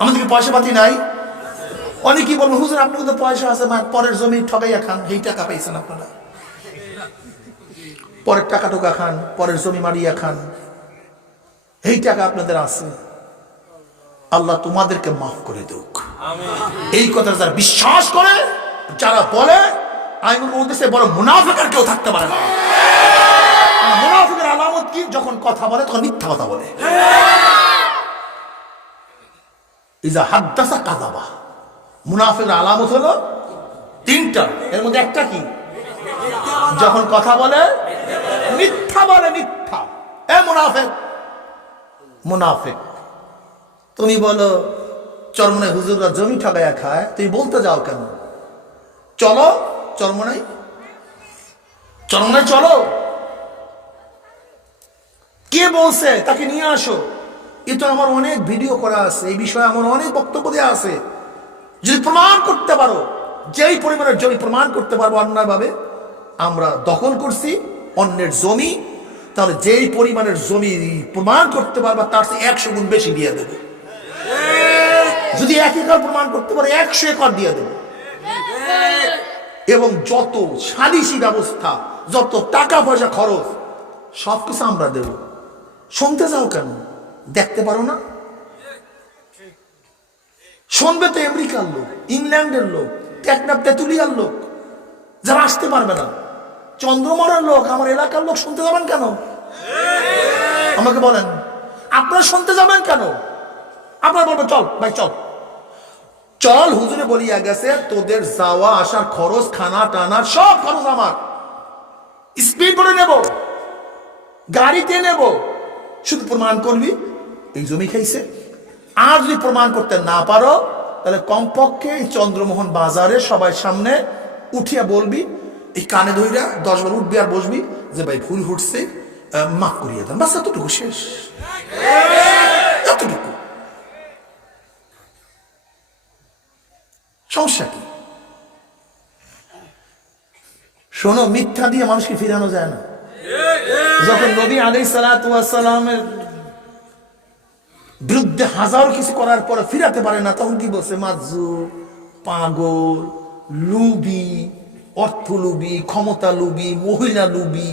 আমাদেরকে পয়সা পাতি নাই। অনেকেই বলবেন হুজুর আপনি কিন্তু পয়সা আছে, পরের জমি ঠকাইয়া খান, এই টাকা পাইছেন আপনারা, পরের টাকা টোকা খান, পরের জমি মারিয়া খান, এই টাকা আপনাদের আছে। আল্লাহ তোমাদেরকে মাফ করে দেখ। এই কথা যারা বিশ্বাস করে, যারা বলে, আমি বলতেছে বড় মুনাফিক আর কেউ থাকতে পারে না। মুনাফিকের আলামত কি? যখন কথা বলে তখন মিথ্যা কথা বলে। ইজা হাদ্দাসা কাযাবা। মুনাফিকের আলামত হলো তিনটা, এর মধ্যে একটা কি? যখন কথা বলে মিথ্যা বলে, মিথ্যা। এ মুনাফিক, মুনাফিক। তুমি বলো চরমনাই হুজুররা জমি ঠকাইয়া খায়, তুমি বলতে যাও কেন? চলো চরমনাই, চরমনাই চলো। কে বলছে? তাকে নিয়ে আসো। এটা আমার অনেক ভিডিও করা আছে, এই বিষয়ে আমার অনেক বক্তব্য দেওয়া আছে। যদি প্রমাণ করতে পারো, যেই পরিমাণের জমি প্রমাণ করতে পারবো অন্যায়ভাবে আমরা দখল করছি অন্যের জমি, তাহলে যেই পরিমাণের জমি প্রমাণ করতে পারবা তার চেয়ে 100 গুণ বেশি দিয়ে দেবো। যদি 1 একর প্রমাণ করতে পারে 100 একর দিয়ে দেবো। এবং যত সালিশি ব্যবস্থা, যত টাকা পয়সা খরচ, সবকিছু আমরা দেব। শুনতে যাও কেন? দেখতে পারো না? শুনবে তো আমেরিকার লোক, ইংল্যান্ডের লোক, টেকনাফ তেতুলিয়ার লোক, যারা আসতে পারবে না। চন্দ্রমারের লোক, আমার এলাকার লোক শুনতে যাবেন কেন? আমাকে বলেন, আপনারা শুনতে যাবেন কেন? আপনারা বলবেন চল ভাই চল, চল। হুজুরে বলিয়া গেছে তোদের যাওয়া আসার খরচ, খানা টানার সব খরচ আমার। স্পিড বোটে নেব, গাড়িতে নেব, শুধু প্রমাণ করবি এই জমি খাইছে। আর যদি প্রমাণ করতে না পারো, তাহলে কমপক্ষে চন্দ্রমোহন বাজারে সবাই সামনে উঠিয়া বলবি, এই কানে ধইরা 10 বার উঠবি আর বসবি যে ভাই ভুল হচ্ছে, মাফ করিয়ে দেন। বাস এতটুকু, শেষ। এতটুকু। সমস্যা কি? শোনো, মিথ্যা দিয়ে মানুষকে ফিরানো যায় না। যখন নবী আলাইহিস সালাতু ওয়াস সালামের বিরুদ্ধে হাজারো কিছু করার পরে ফিরাতে পারে না, তখন কি বলছে? মাজুর, পাগল, লুবি, অর্থ লুবি, ক্ষমতা লুবি, মহিলা লুবি,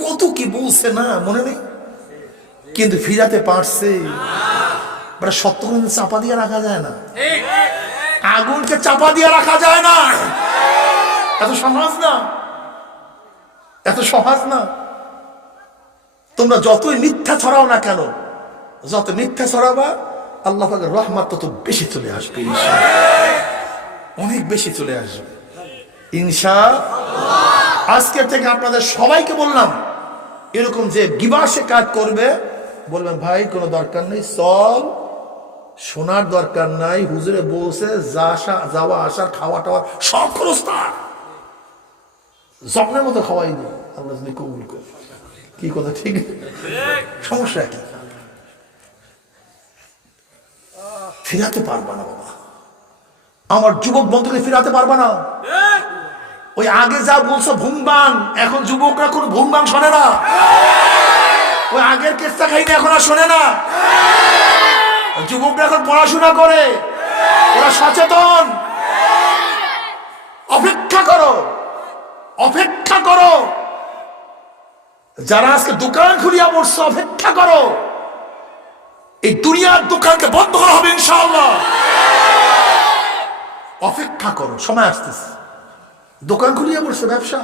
কত কি বলছে না, মনে নেই? কিন্তু ফিরাতে পারছে। সত্য কিন্তু চাপা দিয়ে রাখা যায় না, আগুনকে চাপা দিয়ে রাখা যায় না। এত সহজ না, এত সহজ না। তোমরা যতই মিথ্যা ছড়াও না কেন, যত মিথ্যা ছড়াবা আল্লাহ পাকের রহমত তত বেশি চলে আসবে, অনেক বেশি চলে আসবে ইনশাআল্লাহ। আজকে থেকে আপনাদের সবাইকে বললাম, এরকম যে গিবাসে কাজ করবে, বলবেন ভাই কোনো দরকার নেই, চল, শোনার দরকার নাই। হুজুরে বলছে যাওয়া আসার খাওয়া টাওয়া সব খরচ তার, যত্নের মতো খাওয়াই দিই, আল্লাহ যদি কবুল করে। কি কথা ঠিক? সমস্যা কি? ফিরাতে পারবা না বাবা, আমার যুবক বন্ধুকে ফিরাতে পারবা না। ওই আগে যা বলছো ভুংবাং, এখন যুবকরা কোন ভুংবাং শোনে না। ওই আগের কেসটা খাইনি এখন আর শোনে না। যুবকরা এখন পড়াশোনা করে, ওরা সচেতন। অপেক্ষা করো, অপেক্ষা করো। যারা আজকে দোকান খুলিয়া পড়ছে, অপেক্ষা করো। এই দুনিয়ার দোকানকে বন্ধ করা হবে ইনশাআল্লাহ। অপেক্ষা করো, সময় আসতেছে। দোকান খুলিয়া পড়ছে, ব্যবসা,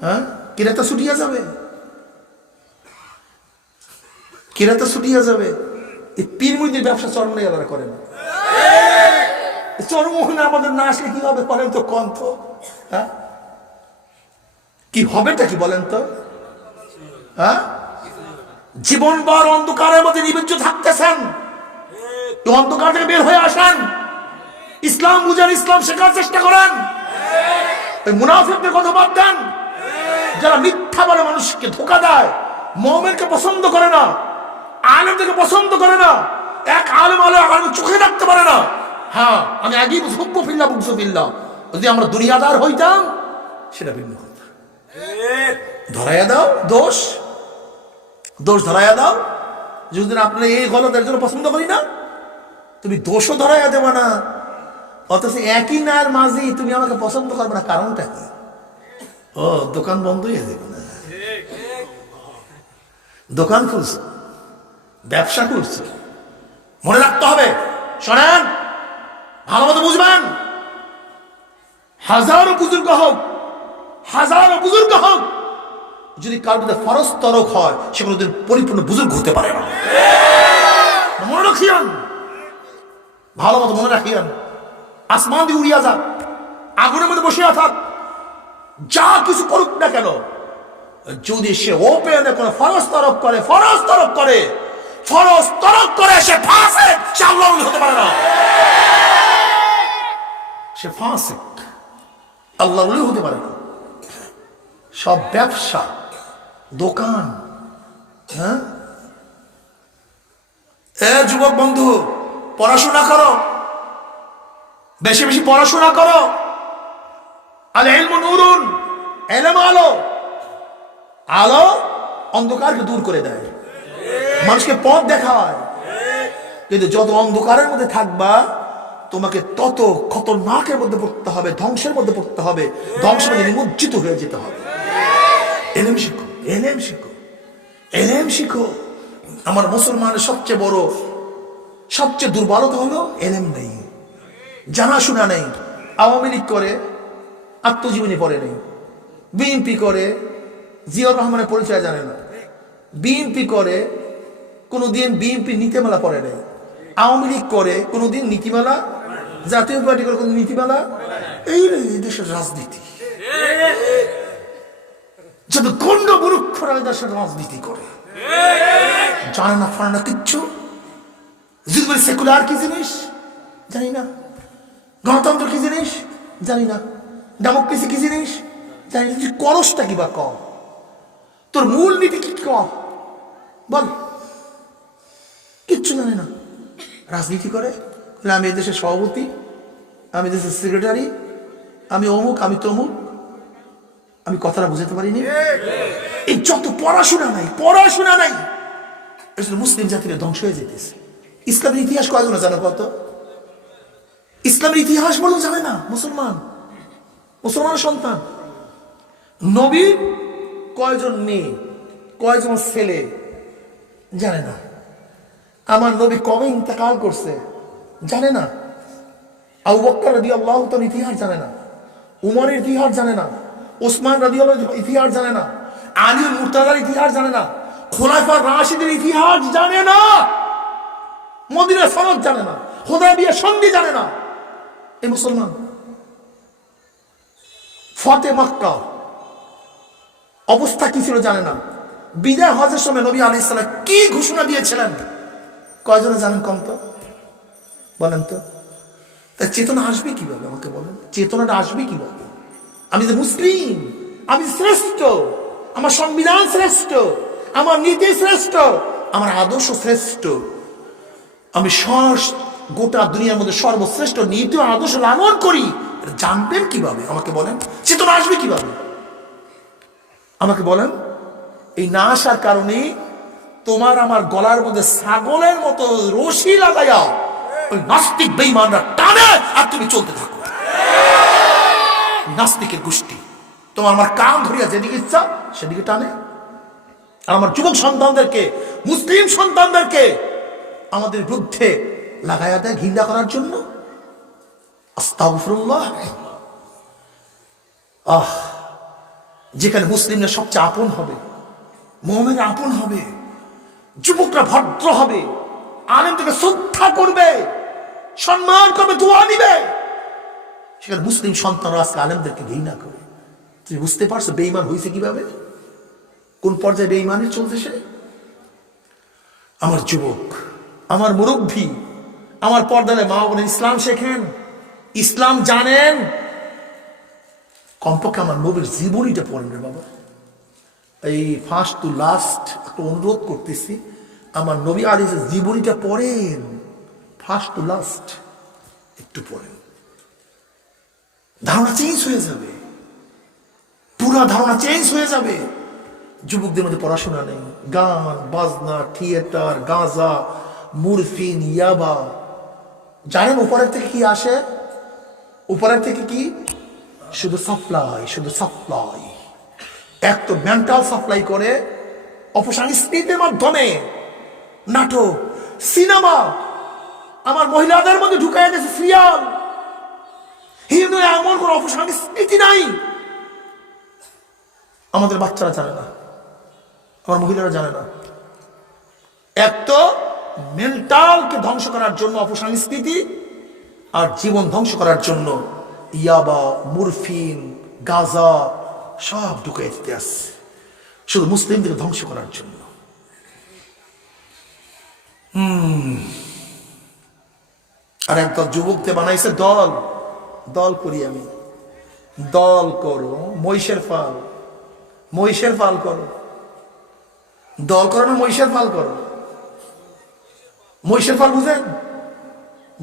হ্যাঁ, ক্রেতা ছুটিয়া যাবে, ক্রেতা ছুটিয়া যাবে। এই পীর মুরিদের ব্যবসা চরমনাই আলাদা করে না। চরমোহনে আমাদের না আসলে কি হবে বলেন তো? কণ্ঠ, হ্যাঁ, কি হবেটা কি বলেন তো? হ্যাঁ, জীবনভর অন্ধকারের মধ্যে নিবেজ্জ থাকতেছেন। অন্ধকার থেকে বের হয়ে আসেন, ইসলাম বুঝেন, ইসলাম শেখার চেষ্টা করেন। ওই মুনাফিকদের কথা বাদ দেন, যারা মিথ্যা বলে মানুষকে ধোঁকা দেয়, মুমিনকে পছন্দ করে না, আলেমদেরকে পছন্দ করে না। এক আলেম আলেম চোখে রাখতে পারে না। হ্যাঁ, আমি আগেই হুব্বু ফিল্লাহ বুগযু ফিল্লাহ, যদি আমরা দুনিয়াদার হইতাম সেটা ভিন্ন কথা। ধরাইয়া দাও দোষ, দোষ ধরাইয়া দাও। যদি আপনার এই গলতের জন্য পছন্দ করি না, তুমি দোষও ধরাইয়া দেবে না, অথচ একই নার মাঝি তুমি আমাকে পছন্দ করবে না, কারণটা কি? ও, দোকান বন্ধ হয়ে যাবে না? দোকান খুলছো, ব্যবসা খুলছো, মনে রাখতে হবে। শোনেন, ভালো মতো বুঝবেন, হাজারো বুজুর্গ হোক, হাজারো বুজুর্গ হোক, যদি কার মধ্যে ফরজ তরক হয়, সে কোনোদিন পরিপূর্ণ বুজুর্গ হতে পারে না। মনে রাখিয়ান, ভালো মতো মনে রাখিয়ান। আসমান দিয়ে উড়িয়া যাক, আগুনের মধ্যে বসিয়া থাক, যা কিছু করুক না কেন, যদি সে ওপেনে কোনো ফরজ তরক করে, ফরজ তরক করে, ফরজ তরক করে, সে ফাসিক, সে আল্লাহর ওলি হতে পারে না। সে ফাসিক, আল্লাহর ওলি হতে পারে না। সব ব্যবসা, দোকান, হ্যাঁ, এ যুবক বন্ধু, পড়াশোনা করো, বেশি বেশি পড়াশোনা করো। আল ইলমু নূরুন, ইলম আলো, আলো অন্ধকারকে দূর করে দেয়, মানুষকে পথ দেখায়। কিন্তু যত অন্ধকারের মধ্যে থাকবা, তোমাকে তত খতরনাকের মধ্যে পড়তে হবে, ধ্বংসের মধ্যে পড়তে হবে, ধ্বংসের মধ্যে নিমজ্জিত হয়ে যেতে হবে। এলেম শিখো, এলেম শিখো, এলেম শিখো। আমার মুসলমানের সবচেয়ে বড়, সবচেয়ে দুর্বলতা হলো এলেম নেই, জানাশোনা নেই। আওয়ামী লীগ করে, আত্মজীবনী পড়ে নেই। বিএনপি করে, জিয়াউর রহমানের পরিচয় জানে না। বিএনপি করে, কোনোদিন বিএনপি নীতিমালা পড়ে নেই। আওয়ামী লীগ করে, কোনোদিন নীতিমালা, জাতীয় পার্টি করে কোন নীতিমালা। এই দেশের রাজনীতি, যত গণ্ড মূর্খরা দেশের রাজনীতি করে, জানে না, ফানে না কিচ্ছু। যদি বলি সেকুলার কি জিনিস জানি না, গণতন্ত্র কি জিনিস জানি না, ডেমোক্রেসি কি জিনিস জানি না। তুই করসটা কি বা কম, তোর মূল নীতি কি কম বল, কিচ্ছু জানে না। রাজনীতি করে, আমি এই দেশের সভাপতি, আমি দেশের সেক্রেটারি, আমি অমুক, আমি তমুক। আমি কথাটা বুঝাতে পারিনি। এই যত পড়াশোনা নাই, পড়াশোনা নাই, মুসলিম জাতির ধ্বংস হয়ে যেতেছে। ইসলামের ইতিহাস কয়জন জানো? কত? ইসলামের ইতিহাস বলেও জানে না মুসলমান, মুসলমানের সন্তান। নবী কয়জন মেয়ে, কয়জন ছেলে জানে না। আমার নবী কবে ইন্তেকাল করছে জানে না। আবু বকর রাদিয়াল্লাহু তাআলার ইতিহাস জানে না, উমরের ইতিহাস জানে না, ওসমান রাদিয়াল্লাহু ইতিহাস জানে না, আলী মুর্তাজার ইতিহাস জানে না, খোলাফা রাশিদের ইতিহাস জানে না, মদিনা সনদ জানে না, হুদায়বিয়া সন্ধি জানে না। এই মুসলমান ফতে মক্কা অবস্থা কি ছিল জানে না। বিদায় হজের সময় নবী আলাইহিস সালাম কি ঘোষণা দিয়েছিলেন কয়জনে জানেন? কম তো বলেন তো। তাই চেতনা আসবে কিভাবে আমাকে বলেন? চেতনাটা আসবে কিভাবে? আমি যে মুসলিম, আমি শ্রেষ্ঠ, আমার সংবিধান শ্রেষ্ঠ, আমার নীতি শ্রেষ্ঠ, আমার আদর্শ শ্রেষ্ঠ, আমি গোটা দুনিয়ার মধ্যে সর্বশ্রেষ্ঠ নীতি ও আদর্শ লালন করি, জানবেন কিভাবে আমাকে বলেন? চেতনা আসবে কিভাবে আমাকে বলেন? এই না আসার কারণে তোমার আমার গলার মধ্যে ছাগলের মতো রশি লাগাইয়া ওই নাস্তিক বেঈমানরা টানে, আর তুমি চলতে থাকো। নাস্তিকের গোষ্ঠী তোমার আমার কান ধরিয়া যেদিকে ইচ্ছা সেদিকে টানে। আর আমার যুবক সন্তানদেরকে, মুসলিম সন্তানদেরকে আমাদের বিরুদ্ধে লাগাইয়া দেয় ঘৃণা করার জন্য। আস্তাগফিরুল্লাহ। যেখানে মুসলিমরা সবচেয়ে আপন হবে, মুমিনরা আপন হবে, যুবকরা ভদ্র হবে, আলেমদেরকে শ্রদ্ধা করবে, সম্মান করবে, দোয়া নিবে, সেখানে মুসলিম সন্তানরা আজকে আলেমদেরকে ঘৃণা করে। তুমি বুঝতে পারছো বেঈমান হয়েছে কিভাবে, কোন পর্যায়ে বেঈমানের চলতেছে? আমার যুবক, আমার মুরব্বী, আমার পর্দায় মা বোনের ইসলাম শেখেন, ইসলাম জানেন, কমপক্ষে আমার নবীর জীবনীটা পড়েন রে বাবা। এই ফার্স্ট টু লাস্ট একটা অনুরোধ করতেছি, আমার নবী আলাইহিস জীবনীটা পড়েন, ফার্স্ট টু লাস্ট একটু পড়েন, ধারণা চেঞ্জ হয়ে যাবে, পুরা ধারণা চেঞ্জ হয়ে যাবে। যুবকদের মধ্যে পড়াশোনা নেই, গান বাজনা, থিয়েটার, গাঁজা, মুরফিন, ইয়াবা। জানেন উপরের থেকে কি আসে? উপরের থেকে কি? শুধু সাপ্লাই, শুধু সাপ্লাই। এক তো মেন্টাল সাপ্লাই করে অপসংস্কৃতির মাধ্যমে, নাটক, সিনেমা, আমার মহিলাদের মধ্যে ঢুকাই গেছে সিরিয়াল। হিন্দু এমন কোন অপসংস্কৃতি নাই আমাদের বাচ্চারা জানে না, আমার মহিলারা জানে না। এক তো মেন্টালকে ধ্বংস করার জন্য অপসংস্কৃতি, আর জীবন ধ্বংস করার জন্য ইয়াবা, মুরফিন, গাজা সব ঢুকাই দিতে আসছে, শুধু মুসলিমদেরকে ধ্বংস করার জন্য। আর একদল যুবককে বানাইছে দল, দল করি আমি, দল করো, মহিষের ফাল, মহিষের ফাল করো, দল করো না মহিষের ফাল করো। মহিষের ফাল বুঝেন?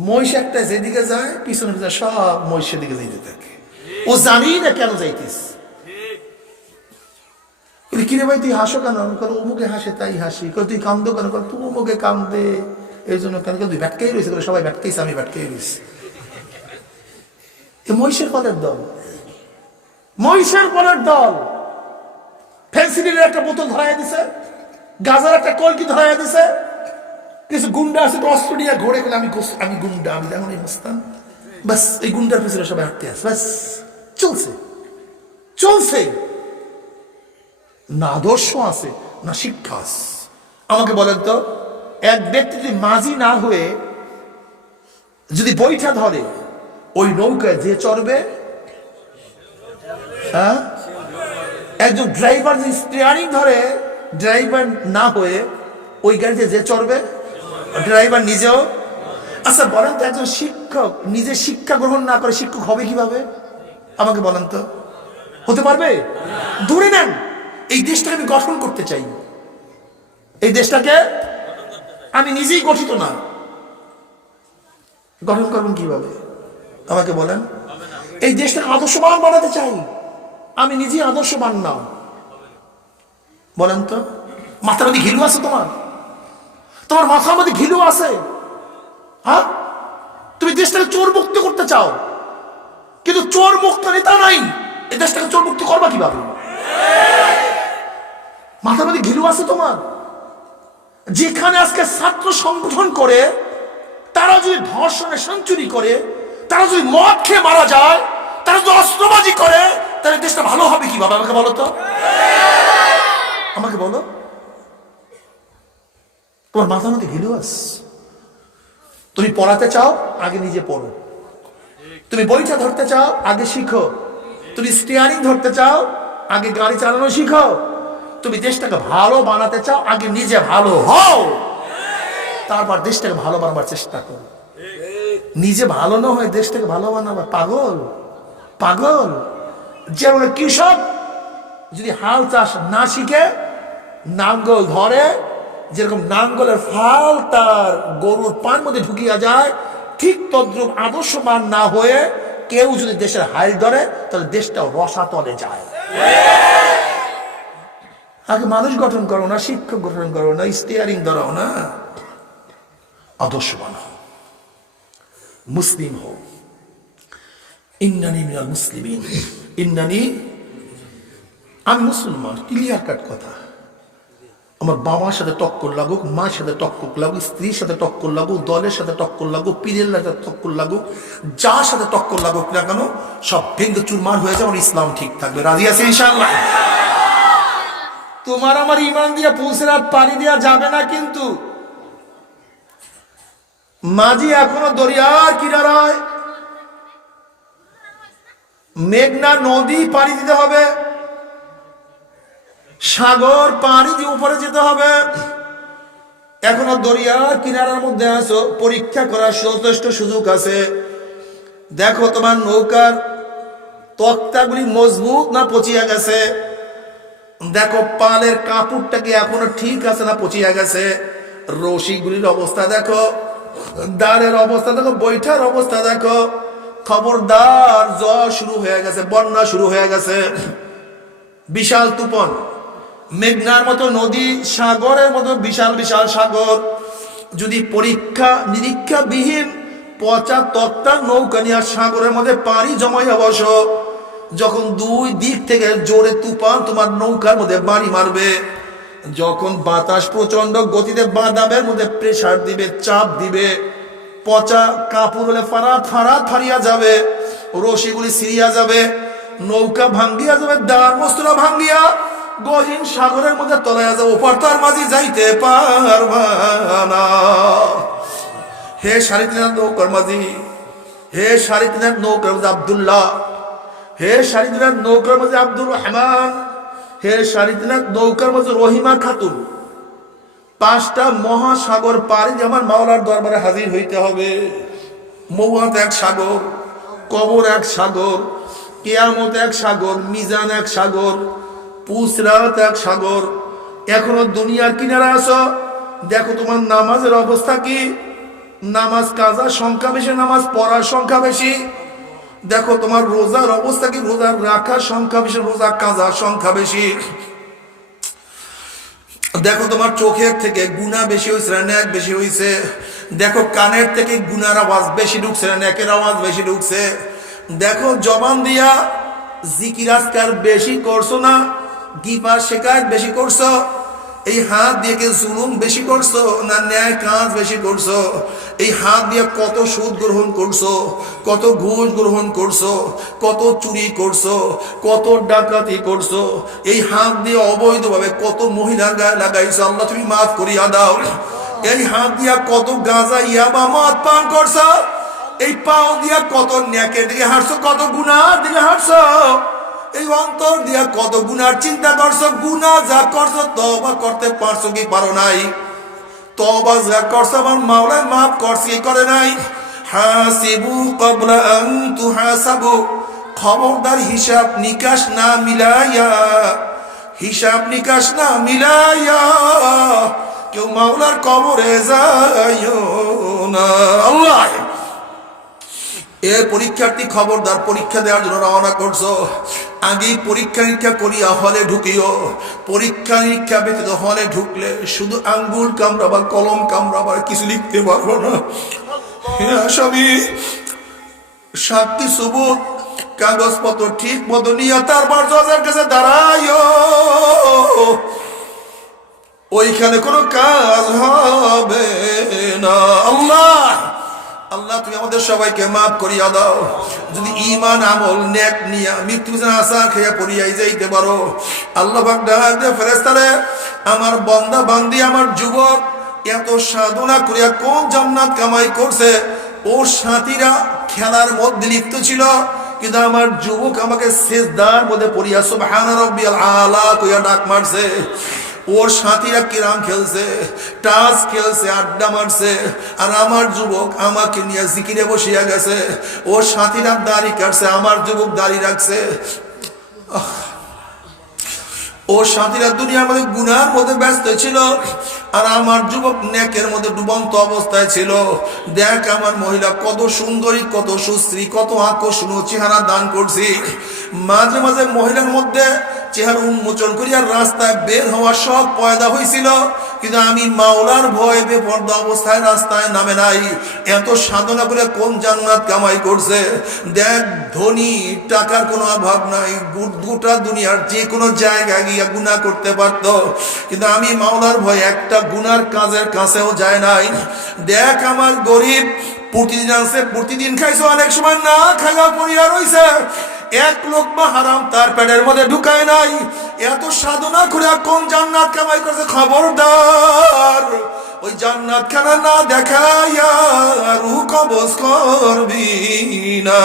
মহিষ একটা যেদিকে যায় পিছনে পিছনে সব মহিষের দিকে যাইতে থাকে, ও জানি না কেন যাইতিস। কিরে ভাই তুই হাসো কেন? অমুকে হাসে তাই হাসি। তুই কান্দো কেন? তুই অমুকে কান্দে এই জন্য কেন? তুই ব্যাটকেই রয়েছে, সবাই ব্যাটকেইছে, আমি ব্যাটকেই রয়েছি। মহিষের ফলের দল, মহিষের ফলের দল। ফেন্সিডিলের একটা বোতল ধরাইয়া দিছে, গাজার একটা কলকি ধরাইয়া দিছে, কিছু গুন্ডা আছে অস্ত্র নিয়ে ঘোরে গেলে আমি গুন্ডা, আমি যেমন মস্তান, বাস এই গুন্ডার পিছনে সবাই হাঁটতে আসে, বাস চলছে চলছে। না আদর্শ আছে না শিক্ষা আছে। আমাকে বলেন তো, এক ব্যক্তি যদি মাঝি না হয়ে যদি বইটা ধরে, ওই নৌকায় যে চড়বে, হ্যাঁ, একজন ড্রাইভার যদি স্টিয়ারিং ধরে, ড্রাইভার না হয়ে ওই গাড়িতে যে চড়বে, ড্রাইভার নিজেও। আচ্ছা বলেন তো, একজন শিক্ষক নিজে শিক্ষা গ্রহণ না করে শিক্ষক হবে কিভাবে? আমাকে বলেন তো, হতে পারবে? ধরে নেন এই দেশটাকে আমি গঠন করতে চাই, এই দেশটাকে আমি নিজেই গঠিত না, গঠন করবেন কিভাবে আমাকে বলেন? এই দেশটাকে আদর্শবান বানাতে চাই, আমি নিজেই আদর্শবান না। বলেন তো, মাথার মধ্যে ঘিলু আছে তোমার? তোমার মাথার মধ্যে ঘিলু আছে? হ্যাঁ, তুমি দেশটাকে চোর মুক্ত করতে চাও, কিন্তু চোর মুক্ত নেতা নাই, এই দেশটাকে চোর মুক্ত করবা কিভাবে? মাথার মধ্যে ঘিলু আছে তোমার? যেখানে আজকে ছাত্র সংগঠন করে, তারা যদি ধর্ষণে সেঞ্চুরি করে, তারা যদি মদ খেয়ে মারা যায়, তারা যদি অস্ত্রবাজি করে, তাহলে দেশটা ভালো হবে কিভাবে? আমাকে বলো তো, আমাকে বলো। তোমার মাথার মধ্যে ঘিলু আছে? তুমি পড়াতে চাও, আগে নিজে পড়ো। তুমি বইটা ধরতে চাও, আগে শিখো। তুমি স্টিয়ারিং ধরতে চাও, আগে গাড়ি চালানো শিখো। তুমি দেশটাকে ভালো বানাতে চাও, আগে নিজে ভালো হও, তারপর দেশটাকে ভালো বানাবার চেষ্টা করো। নিজে ভালো না হয় দেশটাকে ভালো বানাবা? পাগল, পাগল। যেমন কৃষক যদি হাল চাষ না শিখে, নাঙ্গল ধরে, যেরকম নাঙ্গলের ফাল তার গরুর পান মধ্যে ঢুকিয়া যায়, ঠিক তদ্রুপ আদর্শবান না হয়ে কেউ যদি দেশের হাল ধরে, তাহলে দেশটাও রসাতলে যায়। আগে মানুষ গঠন করো না, শিক্ষক গঠন করো না, স্টিয়ারিং ধরো না, আদর্শবান হও, মুসলিম হও। ইন্নানি মিনাল মুসলিমিন, ইন্নানি, আমি মুসলমান, ক্লিয়ার কাট কথা। আমার বাবার সাথে টক্কর লাগুক, মার সাথে টক্কর লাগুক, স্ত্রীর সাথে টক্কর লাগুক, দলের সাথে টক্কর লাগুক, পীরের সাথে টক্কর লাগুক, যার সাথে টক্কর লাগুক না কেন, সব ভেঙ্গে চুরমার হয়ে যাবে, ইসলাম ঠিক থাকবে। রাজি আছে ইনশাআল্লাহ? তোমার আমার ইমান দিয়ে পুলসিরাত পানি দেওয়া যাবে না, কিন্তু মাঝি এখনো দরিয়ার কিনারায় মেঘনা নদী পাড়ি দিতে হবে, সাগর পাড়ি দিয়ে উপরে যেতে হবে। এখনো দরিয়ার কিনারার মধ্যে আছো, পরীক্ষা করার যথেষ্ট সুযোগ আছে। দেখো তোমার নৌকার তক্তাগুলি মজবুত না পচিয়া গেছে, দেখো পালের কাপড়টা কি এখনো ঠিক আছে না পচিয়া গেছে, রশিগুলির অবস্থা দেখো, দাঁড়ের অবস্থা দেখো, বৈঠার অবস্থা দেখো। খবরদার, জ্বর শুরু হয়ে গেছে, বন্যা শুরু হয়ে গেছে, বিশাল তুফান। মেঘনার মতো নদী, সাগরের মতো বিশাল বিশাল সাগর, যদি পরীক্ষা নিরীক্ষা বিহীন পচা তক্তার নৌকা নিয়ে সাগরের মধ্যে পানি জমাইয়া বসো, যখন দুই দিক থেকে জোরে তুফান তোমার নৌকার মধ্যে বাড়ি মারবে, যখন বাতাস প্রচন্ড গতিতে বাদামের মধ্যে প্রেসার দিবে, চাপ দিবে, পচা কাপড় হলে ফারাত ফারাত ফারিয়া যাবে, রশিগুলি ছিঁড়িয়া যাবে, নৌকা ভাঙ্গিয়া যাবে, দাঁড় মস্তরা ভাঙ্গিয়া গহীন সাগরের মধ্যে তলাইয়া যাবে, ওপার তার মাঝি যাইতে পারবা না। হে সারিদিনাথ নৌকার মাঝি, হে সারিদিনাথ নৌকার মাঝি আব্দুল্লাহ, হে সারিদিনাথ নৌকার মাঝি আব্দুর রহমান, হে সারিদিনাথ নৌকার মাঝি রহিমা খাতুন, পাঁচটা মহাসাগর পাড়ি দিয়ে আমার মাওলার দরবারে হাজির হইতে হবে। মৌয়াত এক সাগর, কবর এক সাগর, কিয়ামত এক সাগর, মিজান এক সাগর, পুসরাত এক সাগর। এখনো দুনিয়ার কিনারা আছো, দেখো তোমার নামাজের অবস্থা কি, নামাজ কাজার সংখ্যা বেশি, নামাজ পড়ার সংখ্যা বেশি। দেখো তোমার রোজার অবস্থা কি, রোজার রাখার সংখ্যা বেশি, রোজা কাজার সংখ্যা বেশি। দেখো তোমার চোখের থেকে গুনাহ বেশি হয়েছে না ন্যাক বেশি হয়েছে, দেখো কানের থেকে গুনার আওয়াজ বেশি ঢুকছে না ন্যাকের আওয়াজ বেশি ঢুকছে। দেখো জবান দিয়া জিকির আজকার বেশি করছো না গিবা শেখায়ত বেশি করছো, এই হাত দিয়ে কি জুলুম বেশি করছো না ন্যায় কাজ বেশি করছো, এই হাত দিয়ে কত সুদ গ্রহণ করছো, কত ঘুষ গ্রহণ করছো, কত চুরি করছো, কত ডাকাতি করছো, এই হাত দিয়ে অবৈধভাবে কত মহিলার গায়ে লাগাইছো, আল্লাহ তুমি মাফ করিয়া দাও। এই হাত দিয়া কত গাঁজা ইয়াবা মদ পান করছো, এই পাও দিয়া কত ন্যাকের দিকে হাঁটছো, কত গুনার দিকে হাঁটছো, এই অন্তর দিয়া কত গুনার চিন্তা করছো, গুনাহ যা করছো তওবা করতে পারছো কি পারো নাই, তওবা যা করছো আমার মাওলায় মাফ করছে কি করে নাই। হাসিবু ক্বাবলা আন তুহাসাবু, খবরদার হিসাব নিকাশ না মিলাইয়া, হিসাব নিকাশ না মিলাইয়া কেউ মাওলার কবরে যাইও না। আল্লাহ এ পরীক্ষার্থী খবরদার, পরীক্ষা দেওয়ার জন্য রওনা করছো, আগেই পরীক্ষা নিরীক্ষা করিয়া হলে ঢুকিও। পরীক্ষা নিরীক্ষা ব্যতীত হলে ঢুকলে শুধু আঙ্গুল কামড়াবা, কলম কামড়াবা, কিছু লিখতে পারবো না। আসামি সাক্ষী সবুত কাগজপত্র ঠিক মতো নিয়ে তারপর জজের কাছে দাঁড়াইও, ওইখানে কোনো কাজ হবে না। আল্লাহ আল্লাহ তুমি আমাদের সবাইকে মাফ করিয়া দাও। যদি ঈমান আমল নেক নিয়া মৃত্যু যেন আশা খেয়ে পড়িয়াই যাইতে পারো, আল্লাহ পাক ডাক দে ফেরেশতারে, আমার বান্দা বান্দি আমার যুবক এত সাধনা করিয়া কোন জান্নাত কামাই করছে, ওর সাথীরা খেলার মধ্যে লিপ্ত ছিল, কিন্তু আমার যুবক আমাকে সিজদার মধ্যে পড়িয়া সুবহানা রাব্বিয়াল আলা কইয়া ডাক মারছে। ওর সাথীরা কিরাম খেলছে, টাচ খেলছে, আড্ডা মারছে, আর আমার যুবক আমাকে নিয়ে জিকিরে বসিয়া গেছে। ওর সাথীরা দাড়ি কাটছে, আমার যুবক দাড়ি রাখছে। ওর সাথীরা দুনিয়ার মধ্যে গুনার মধ্যে ব্যস্ত ছিল, আর আমার যুবক নেকের মধ্যে ডুবন্ত অবস্থায় ছিল। দেখ আমার মহিলা কত সুন্দরী, কত সুশ্রী, কত আকর্ষণীয় চেহারা দান করছি। মাঝে মাঝে মহিলার মধ্যে চেহারা উন্মোচন করিয়া রাস্তায় বের হওয়া সব পয়দা হয়েছিল, কিন্তু আমি মাওলার ভয় বেপরদা অবস্থায় রাস্তায় নামে নাই। এত সাধনা করে কোন জান্নাত কামাই করছে। দেখ ধনী টাকার কোনো অভাব নাই, গোটা দুনিয়ার যে কোনো জায়গায় গিয়া গুনাহ করতে পারত, কিন্তু আমি মাওলার ভয় একটা গুনার কাজের কাছেও যায় নাই। দেখ আমার গরিব প্রতিদিন আছে, প্রতিদিন খাইছে, অনেক সময় না খাইয়া পড়িয়া রইছে, এক লোকমা হারাম তার পেটের মধ্যে ঢুকায় নাই। এত সাধনা করে কোন জান্নাত কামাই করছে। খবরদার ওই জান্নাত খানা না দেখাইয়া রূহ কবজ করবি না।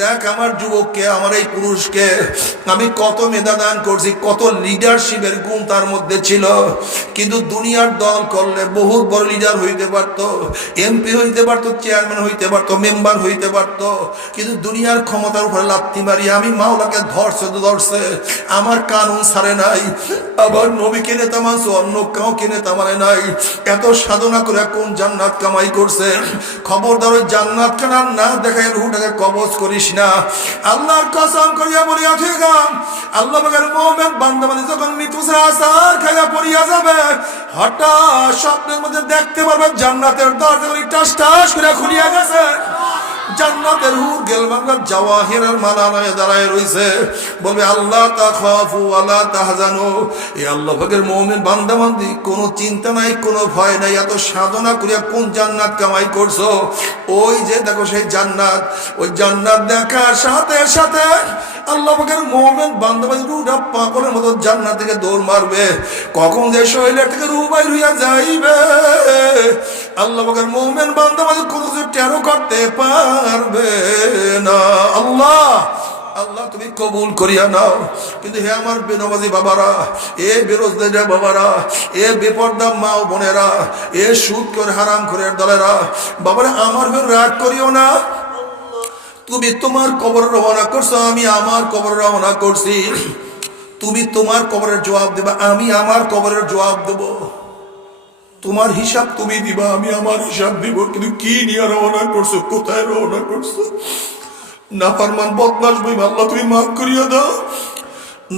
দেখ আমার যুবককে, আমার এই পুরুষকে আমি কত মেধা দান করছি, কত লিডারশিপের গুণ তার মধ্যে ছিল, কিন্তু দুনিয়ার দল করলে বহুত বড় লিডার হইতে পারত, এমপি হইতে পারত, চেয়ারম্যান হইতে পারত, মেম্বার হইতে পারত, কিন্তু দুনিয়ার ক্ষমতার উপরে লাথি মারি আমি মাওলাকে ধরছে, আমার কানুন ছাড়ে নাই, আবার নবীকে নেতা মানছে, অন্য কাউকে নেতা মানে নাই। এত সাধনা করে কোন জান্নাত কামাই করছে? খবরদার ওই জান্নাত খানা না দেখায় রুহটাকে কবজ করিস না। আল্লাহর কসম করিয়া বলিয়া ঠিক আল্লাহ পাকের মুমিন বান্দা মানে যখন মৃত্যু আসার খাইয়া পড়িয়া যাবে, হঠাৎ স্বপ্নের মধ্যে দেখতে পারবে জান্নাতের দরজা টাস টাস করে খুলিয়া গেছে, জান্নাতের হুর গেলবাঙ্গার জাওয়াহিরের মালা নয়ে দাঁড়ায় রইছে, বলবে আল্লাহ তাখাফু ওয়ালা তাহজানু। এই আল্লাহ পাকের মুমিন বান্দা বান্দি কোনো চিন্তা নাই, কোনো ভয় নাই। এত সাধনা করিয়া কোন জান্নাত কামাই করছো? ওই যে দেখো সেই জান্নাত, ওই জান্নাত দেখার সাথে সাথে আল্লাহ পাকের মুমিন বান্দা বান্দি রুহটা পাগলের মতো জান্নাত থেকে দৌড় মারবে। কখন যে শরীরের থেকে রুহ বাইর হইয়া যাইবে আল্লাহ পাকের মুমিন বান্দা বান্দি কোনো কিছু টেরো করতে পারবে না। আল্লাহ তুমি কবুল করিয়া নাও। কিন্তু হে আমার বেনামাজি বাবারা, এ বেরোজগার বাবারা, এ বেপর্দা মা ও বোনেরা, এ সুদ করে হারাম করে দলেরা, বাবারা আমার উপর রাগ করিও না। তুমি তোমার কবর রওনা করছো, আমি আমার কবর রওনা করছি। তুমি তোমার কবরের জবাব দেবা, আমি আমার কবরের জবাব দেব। তোমার হিসাব তুমি দিবা, আমি আমার হিসাব দিব। কিন্তু কি নিয়ে রওনা করছো, কোথায় রওনা করছো? নাফরমান বদমাশ বেঈমান, আল্লাহ তুমি মাফ করিয়া দাও।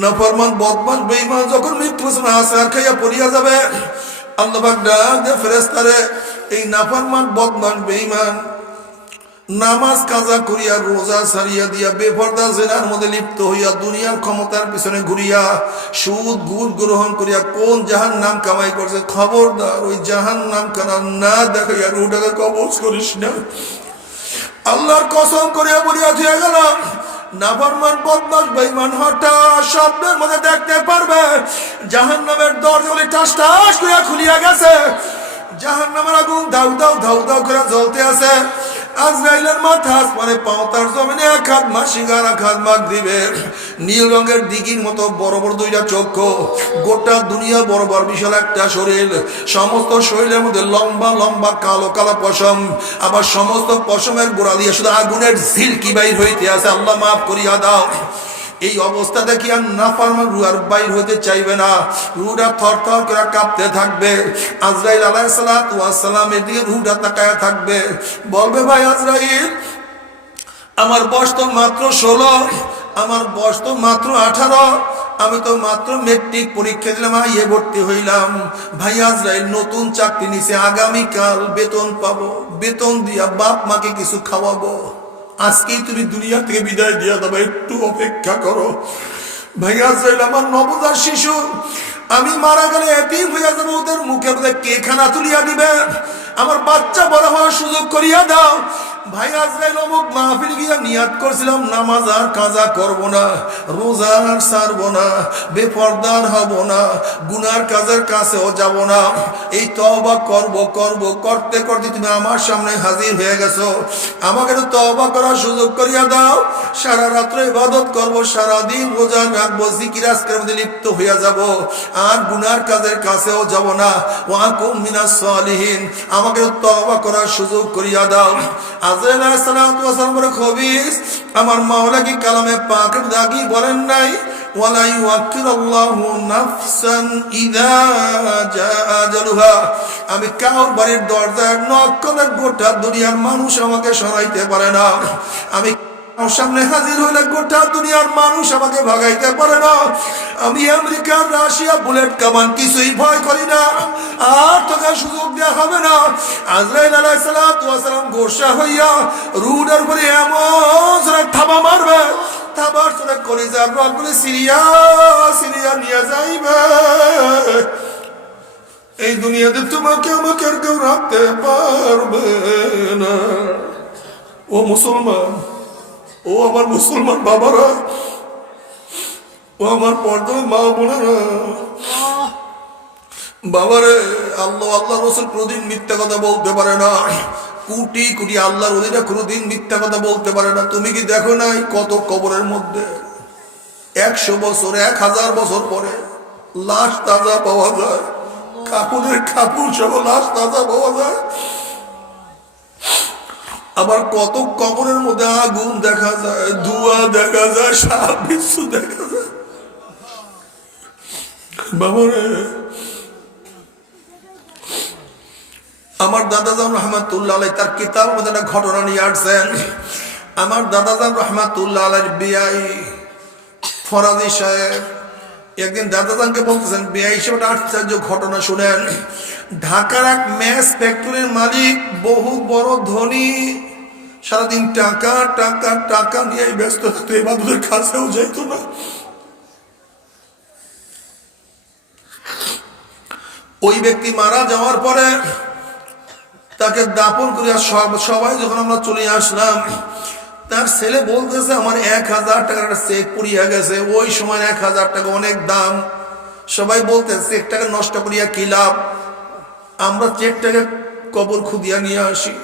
নাফরমান বদমাশ বেঈমান যখন মৃত্যু আসার খাইয়া পড়িয়া যাবে, আল্লাহ পাক ডাক দে ফেরেশতারে, এই নাফরমান বদমাশ বেঈমান নামাজ কাজা করিয়া রোজা সারিয়া দিয়া বেপরদা জেনার মধ্যে লিপ্ত হইয়া দুনিয়ার ক্ষমতার পিছনে ঘুরিয়া সুদ ঘুষ গ্রহণ করিয়া কোন জাহান্নাম কামাই করছে, খবরদার ওই জাহান্নাম কানা না দেখাইয়া রুহটাকে কবজ করিস না। আল্লাহর কসম করিয়া বলিয়া দিয়ে গেলাম, নাফরমান বদমাশ বেঈমান হঠাৎ স্বপ্নের মধ্যে দেখতে পারবে জাহান্নামের দরজা টাস টাস করে খুলিয়া গেছে, জাহান্নামের আগুন দাউ দাউ ধাউ দাউ করে জ্বলতে আছে। আজরাইলের মাথা আসমানে, পাও তার জমিনে, এক হাত মাসিগার, এক হাত মাগরিবের। নীল রঙের দিঘির মতো বড় বড় দুইটা চক্ষু, গোটা দুনিয়া বড় বড় বিশাল একটা শরীর, সমস্ত শরীরের মধ্যে লম্বা লম্বা কালো কালো পশম, আবার সমস্ত পশমের গোড়া দিয়ে শুধু আগুনের ঝিলকি বাইর হইতে আছে। আল্লাহ মাফ করিয়া দাও। এই অবস্থা দেখি আর নাফরমান রূহ আর বাইর হতে চাইবে না, রূহটা থরথর করে কাঁপতে থাকবে। আজরাইল আলাইহিস সালাতু ওয়াস সালামের দিকে রূহটা তাকায় থাকবে, বলবে ভাই আজরাইল, আমার বয়স তো মাত্র 16, আমার বয়স তো মাত্র 18, আমি তো মাত্র মেট্রিক পরীক্ষা দিলাম, ইয়ে ভর্তি হইলাম। ভাই আজরাইল নতুন চাকরি নিছে, আগামীকাল বেতন পাবো, বেতন দিয়া বাপ মাকে কিছু খাওয়াবো, আজকেই তুমি দুনিয়া থেকে বিদায় দিয়া দেবে, একটু অপেক্ষা করো। ভাই আজরাইল আমার নবজাত শিশু, আমি মারা গেলে এতিম হইয়া যাবো, ওদের মুখের মধ্যে কে খানা তুলিয়া দিবে? আমার বাচ্চা বড় হওয়ার সুযোগ করিয়া দাও। ভাই আজরাইল অমুক মাহফিল গিয়া নিয়াত করছিলাম নামাজ আর কাজা করব না, রোজা আর ছাড়বো না, বেপরদার হব না, গুনার কাজের কাছেও যাব না, এই তওবা করব করব করতে করতে তুমি আমার সামনে হাজির হয়ে গেছো, আমাকে তো তওবা করার সুযোগ করিয়া দাও। সারা রাত্র ইবাদত করব, সারা দিন রোজা রাখবো, জিকির আজকের মধ্যে লিপ্ত হইয়া যাব, আর গুনার কাজের কাছেও যাব না। ওয়াকুম মিনাস সালিহিন, আমাকে তো তওবা করার সুযোগ করিয়া দাও। আজরাইল আলাইহিস সালাতু ওয়াস সালাম বলে, খবিস আমার মাওলা কি কালামে পাকের দাগি বলেন নাই, ওয়ালা ইউআখিরুল্লাহু নাফসান ইযা জাআ আজালুহা, আমি কাউর বাড়ির দরজায় নক করলে গোটা দুনিয়ার মানুষ আমাকে সরাইতে পারে না, আমি আমার সামনে হাজির হইলে গোটা দুনিয়ার মানুষ আমাকে ভাগাইতে পারে না, আমি আমেরিকা রাশিয়া বুলেট কামান কিছুই ভয় করি না, আর তোকে সুযোগ দেওয়া হবে না। আজরাইল আলাইহিস সালাতু ওয়াস সালাম গোসা হইয়া রুডের উপরে এমন থাবা মারবে, থাবার চলে কলিজার রগগুলি সিরিয়া সিরিয়া নিয়ে যাইবে। এই দুনিয়াতে তোমাকে আমাকে আর কেউ রাখতে পারবে না। ও মুসলমান, ও আমার মুসলমান বাবারা, ও আমার পর্দার মা বোনেরা, বাবারে, আল্লাহ আল্লাহ রসুল কোনদিন মিথ্যা কথা বলতে পারে না। কোটি কোটি আল্লাহর ওলিরা কোনোদিন মিথ্যা কথা বলতে পারে না। তুমি কি দেখো নাই কত কবরের মধ্যে 100 বছর 1000 বছর পরে লাশ তাজা পাওয়া যায়, কাপড়ের কাপড় সহ লাশ তাজা পাওয়া যায়। আবার কত কবরের মধ্যে আগুন দেখা যায়, ধোঁয়া দেখা যায়, সাপ বিচ্ছু দেখা যায়। বাবারে, আমার দাদাজান রহমাতুল্লাহ আলাইহি তার কিতাবের মধ্যে একটা ঘটনা নিয়ে আসছেন। আমার দাদাজান রহমাতুল্লাহ আলাইহির বিয়াই ফরাজি সাহেব একদিন দাদাজানকে বলতেছেন, বিয়াই হিসেবে একটা আশ্চর্য ঘটনা শুনেন। ঢাকার এক ম্যাচ ফ্যাক্টরির মালিক, বহু বড় ধনী, সারাদিন টাকা টাকা টাকা নিয়ে ব্যস্ত থাকতো, ইবাদতের কাছেও যাইত না। ওই ব্যক্তি মারা যাওয়ার পরে তাকে দাপন করিয়া সবাই যখন আমরা চলে আসলাম, তার ছেলে বলতেছে আমার 1000 টাকার চেক পড়িয়া গেছে। ওই সময় 1000 টাকা অনেক দাম। সবাই বলতেছে চেকটাকে নষ্ট করিয়া কি লাভ, আমরা চেকটাকে কবর খুদিয়া নিয়ে আসি।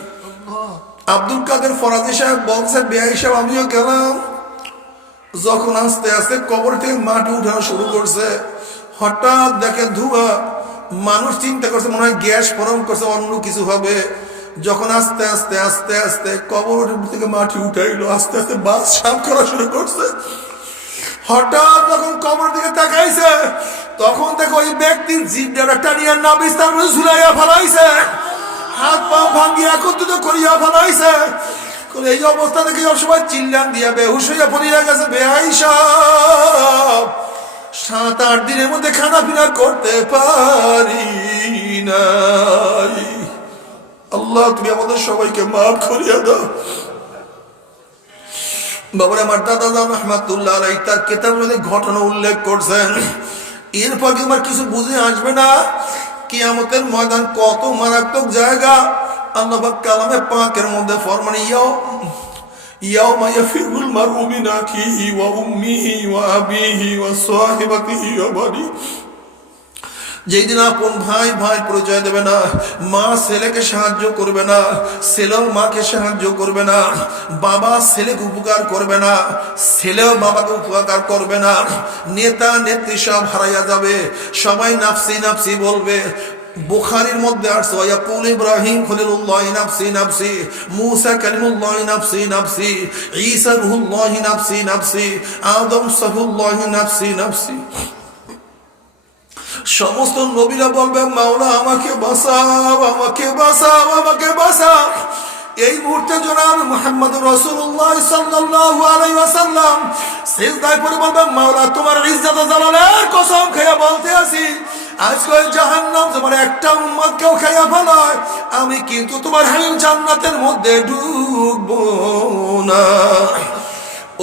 আব্দুল কাদের ফরাজি সাহেব বলছে, বেয়াই সাহেব আমিও গেলাম। যখন আস্তে আস্তে কবর থেকে মাটি উঠানো শুরু করছে, হঠাৎ দেখে ধোঁয়া। মানুষ চিন্তা করছে মনে হয় গ্যাস ফরম করছে, অন্য কিছু হবে। যখন আস্তে আস্তে আস্তে আস্তে কবর থেকে মাটি উঠাইলো, আস্তে আস্তে বাস সাফ করা শুরু করছে। হঠাৎ যখন কবর দিকে তাকাইছে, তখন দেখো ওই ব্যক্তির জিভটা টানিয়া না বিস্তার ঝুলাইয়া ফেলাইছে, হাত পা ভাঙ্গিয়া একত্রিত করিয়া ফেলাইছে। এই অবস্থা থেকে সবাই চিল্লান দিয়া বেহুশ হইয়া পড়িয়া গেছে। বেয়াই সাহেব 7-8 দিনের মধ্যে খানা পিনা করতে পারি নাই। আল্লাহ তুমি আমাদের সবাইকে মাফ করিয়া দাও। বাবার আমার দাদা রহমাতুল্লাহ আলাইহি তার কিতাবের মধ্যে ঘটনা উল্লেখ করছেন। এরপর কি আমার কিছু বুঝে আসবে না, কিয়ামতের ময়দান কত মারাত্মক জায়গা। আল্লাহ পাক কালামে পাকের মধ্যে ফরমান, ইয়াউমা ইয়াফিরুল মারউ মিন আখিহি ওয়া উম্মিহি ওয়া আবিহি ওয়া সাহিবাতিহি ওয়া বানি। যেই দিন আপন ভাই ভাই পরিচয় দেবে না, মা ছেলেকে সাহায্য করবে না, ছেলেও মাকে সাহায্য করবে না, বাবা ছেলেকে উপকার করবে না, ছেলেও বাবাকে উপকার করবে না, নেতা নেত্রী সব হারাইয়া যাবে, সবাই নাফসি নাফসি বলবে। বুখারীর মধ্যে আসছে, ইয়াকুল ইব্রাহিম খলিলুল্লাহ নাফসি নাফসি, মুসা কালিমুল্লাহ নাফসি নাফসি, ঈসা রূহুল্লাহ নাফসি নাফসি, আদম সফুল্লাহ নাফসি নাফসি। সমস্ত নবীরা বলবে মাওলা আমাকে বাঁচাও, আমাকে বাঁচাও, আমাকে বাঁচাও। এই মুহূর্তে জনাব মুহাম্মদ রাসূলুল্লাহ সাল্লাল্লাহু আলাইহি ওয়াসাল্লাম সিজদায় পড়ে বলবে, মাওলা তোমার ইজ্জত ও জালালের কসম খেয়ে বলতে আছি, আজকে জাহান্নাম তোমার একটা উম্মতকেও খাইয়া ফেলায়, আমি কিন্তু তোমার হালিল জান্নাতের মধ্যে ডুববো না।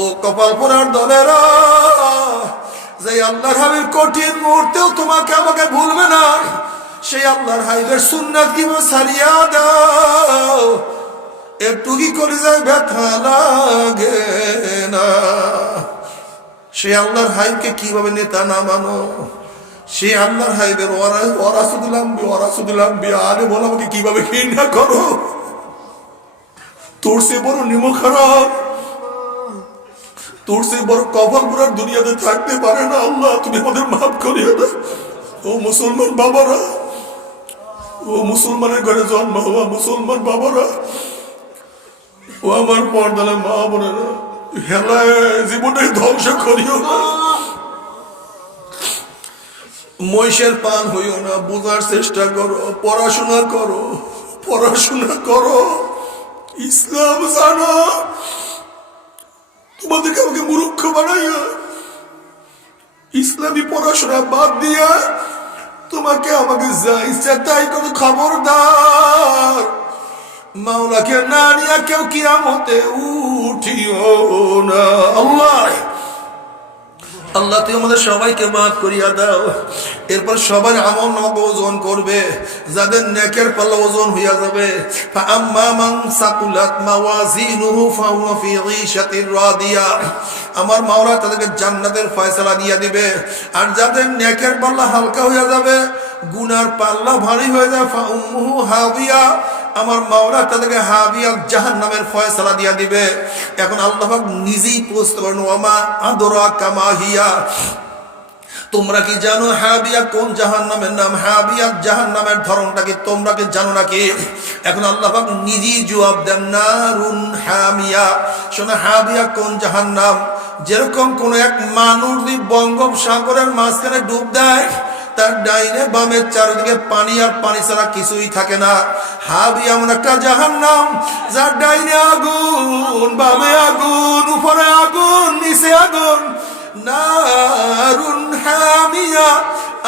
ও কপাল পোড়ার দলেরা, যে আল্লাহর হাবিব কঠিন মুহূর্তেও তোমাকে আমাকে ভুলবে না, সেই আল্লাহর হাবিবের সুন্নাত কিভাবে ছাড়িয়া দাও, একটু কি করে যায় ব্যথা লাগে না। সেই আল্লাহর হাবিবকে কিভাবে নেতা না মানো, সেই আল্লাহর হাবিবের ওয়ারাসুদুল আম্বিয়া আলে বলা আমাকে কিভাবে ঘৃণা করো। তোর সে বড় নিমক খারাপ, তোর সে বড় কপাল পুরার দুনিয়াতে থাকতে পারে না। আল্লাহ তুমি আমাদের মাফ করিয়ে দাও। ও মুসলমান বাবারা, ও মুসলমানের ঘরে জন্ম হওয়া মুসলমান বাবারা, ও আমার পর্দালে মা বোনেরা, হেলায় জীবনটাকে ধ্বংস করিও না। মহিষের পান হইও না, বোঝার চেষ্টা করো, পড়াশোনা করো, পড়াশোনা করো, ইসলাম জানো। তোমাদেরকে আমাকে মূর্খ বানাইয়া ইসলামী পড়াশোনা বাদ দিয়া তোমাকে আমাকে যা ইচ্ছা তাই কোনো খবরদার মাওলাকে না নিয়া কেউ কিয়ামতে উঠিও না। আল্লাহ আল্লাহ তুই আমাদের সবাইকে মাফ করিয়া দাও। এরপর সবার আমল নামা ওজন করবে, যাদের নেকের পাল্লা ওজন হইয়া যাবে। ফাআম্মা মান সাকুলাত মাওয়াজিনুহু ফাহুয়া ফি ঈশাতির রাদিয়া, আমার মাওলা তাদেরকে জান্নাতের ফয়সালা দিয়া দিবে। আর যাদের নেকের পাল্লা হালকা হইয়া যাবে, গুনার পাল্লা ভারী হয়ে যায়, ফাউম্মুহু হাবিয়া, আমার মাওলা তাদেরকে হাবিয়া জাহান্নামের ফয়সালা দিয়া দিবে। এখন আল্লাহ পাক নিজেই প্রশ্ন করেন, ওমা আদরাকা মা হিয়া, তোমরা কি জানো হাবিয়া কোন জাহান্নামের নাম? হাবিয়া জাহান্নামের ধরনটা কি তোমরা কি জানো নাকি? এখন আল্লাহ পাক নিজেই জবাব দেন, নারুন হামিয়া। শোনো, হাবিয়া কোন জাহান্নাম? যেরকম কোন এক মানুষ যদি বঙ্গোপসাগরের মাঝখানে ডুব দেয়, তার ডাইনে বামে চারিদিকে পানি আর পানি ছাড়া কিছুই থাকে না। হাবিয়া এমন একটা জাহান্নাম যার ডাইনে আগুন, বামে আগুন, উপরে আগুন, নিচে আগুন। নারুন হামিয়া,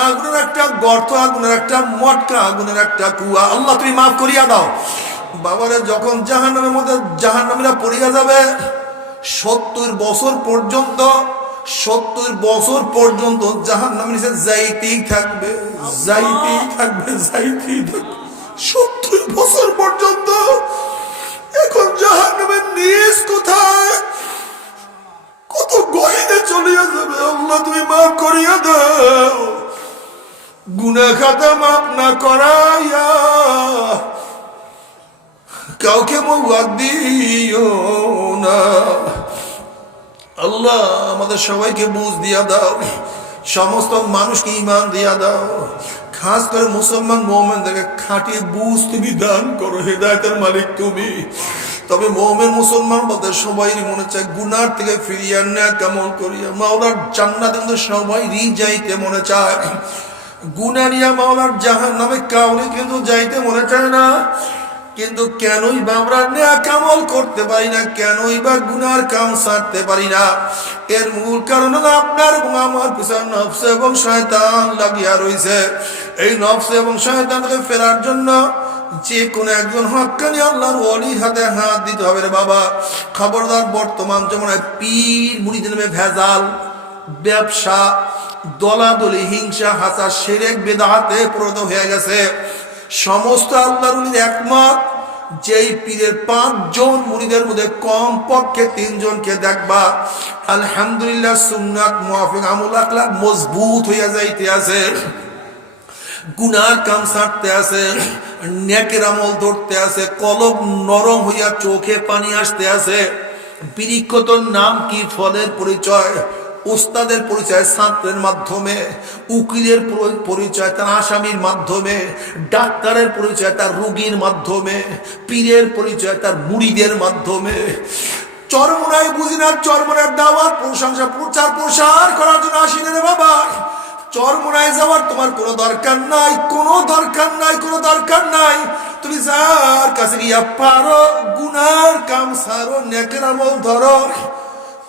আগুনের একটা গর্ত, আগুনের একটা মটকা, আগুনের একটা কুয়া। আল্লাহ তুমি মাফ করিয়া দাও। বাবারে, যখন জাহান্নামের মধ্যে জাহান্নামীরা পড়িয়া যাবে, 70 বছর পর্যন্ত, 70 বছর পর্যন্ত জাহান্নামের নিচে যাইতেই থাকবে, যাইতেই থাকবে, যাইতেই থাকবে 70 বছর পর্যন্ত। এখন জাহান্নামের নিচ কোথায়? কত গহীনে চলিয়া যাবে। আল্লাহ তুমি মাফ করিয়া দাও। গুনাহ খাতা মাফ না করাইয়া কাউকে মওয়াদ দিও না। আল্লাহ আমাদের সবাইকে বুঝ দিয়া দাও, সমস্ত মানুষকে ঈমান দিয়া দাও, খাস করে মুসলমান মুমিনদেরকে খাঁটি বুঝ তুমি দান করো। হেদায়েতের মালিক তুমি। তবে মুমিন মুসলমান বলতে সবাইরই মনে চায় গুনার থেকে ফিরিয়ে নেক আমল করিয়া মাওলার জান্নাতে কিন্তু সবাইরই যাইতে মনে চায়। গুনাহ নিয়া মাওলার জাহান্নামে কাউরে কিন্তু যাইতে মনে চায় না। কিন্তু কেনই বা আমরা নেক আমল করতে পারি না? কেনই বা গুনার কাম ছাড়তে পারি না? এর মূল কারণ হলো আপনার এবং আমার পিছনে নফস এবং শয়তান লাগিয়া রয়েছে। এই নফস এবং শয়তান থেকে ফেরার জন্য যে কোনো একজন হক্কানি আল্লাহর ওলির হাতে হাত দিতে হবে রে বাবা। খবরদার, বর্তমান জমানায় পীর মুরিদের নামে ভেজাল, ব্যবসা, দলাদলি, হিংসা, হাসা, শিরক, বিদআতে প্রদ হয়ে গেছে। সমস্ত আল্লাহর ওলির একমত, যেই পীরের 5 জন মুরিদের মধ্যে কম পক্ষে 3 জনকে দেখবা আলহামদুলিল্লাহ সুন্নাত মুআফিক আমল আখলাক মজবুত হইয়া যাইতে আছে, গুনার কাম ছাড়তে আছে, নেকের আমল ধরতে আছে, কলব নরম হইয়া চোখে পানি আসতে আছে। বৃক্ষতর নাম কি? ফলের পরিচয়। উস্তাদের পরিচয় ছাত্রের মাধ্যমে, উকিলের পরিচয় তার আসামির মাধ্যমে, ডাক্তারের পরিচয় তার রোগীর মাধ্যমে, পীরের পরিচয় তার মুরিদের মাধ্যমে। চরমনায় বুঝি না, চরমনার দাওয়াত প্রশংসা প্রচার প্রসার করার জন্য আসিনে রে বাবা। চরমনায় যাওয়ার তোমার কোনো দরকার নাই, কোনো দরকার নাই, কোনো দরকার নাই। তুমি যার কাছে গিয়া পারো গুনার কাম সারো, নেকের আমল ধরো,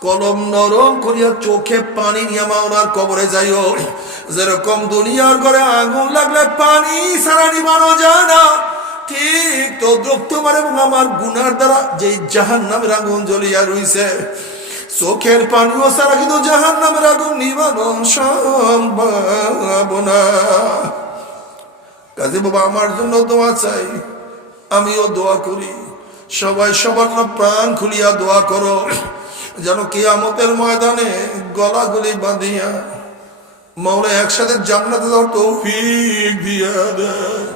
কলম নরম করিয়া চোখে পানি নিয়ে মাওলার কবরে যাইও। যেরকম দুনিয়ার ঘরে আগুন লাগলে পানি ছাড়া নিবানো যায় না, ঠিক তো তোমার এবং আমার গুনার দ্বারা যে জাহান্নামের আগুন জ্বলিয়া রইছে, চোখের পানিও ছাড়া কিন্তু জাহান্নামের আগুন নিবানো সম্ভব না। কাজে বাবা, আমার জন্য দোয়া চাই, আমিও দোয়া করি। সবাই সবার প্রাণ খুলিয়া দোয়া করো, যেন কিয়ামতের ময়দানে গলাগুলি বাঁধিয়া মাওলা একসাথে জান্নাতে যাওয়ার তৌফিক দিয়া দেয়।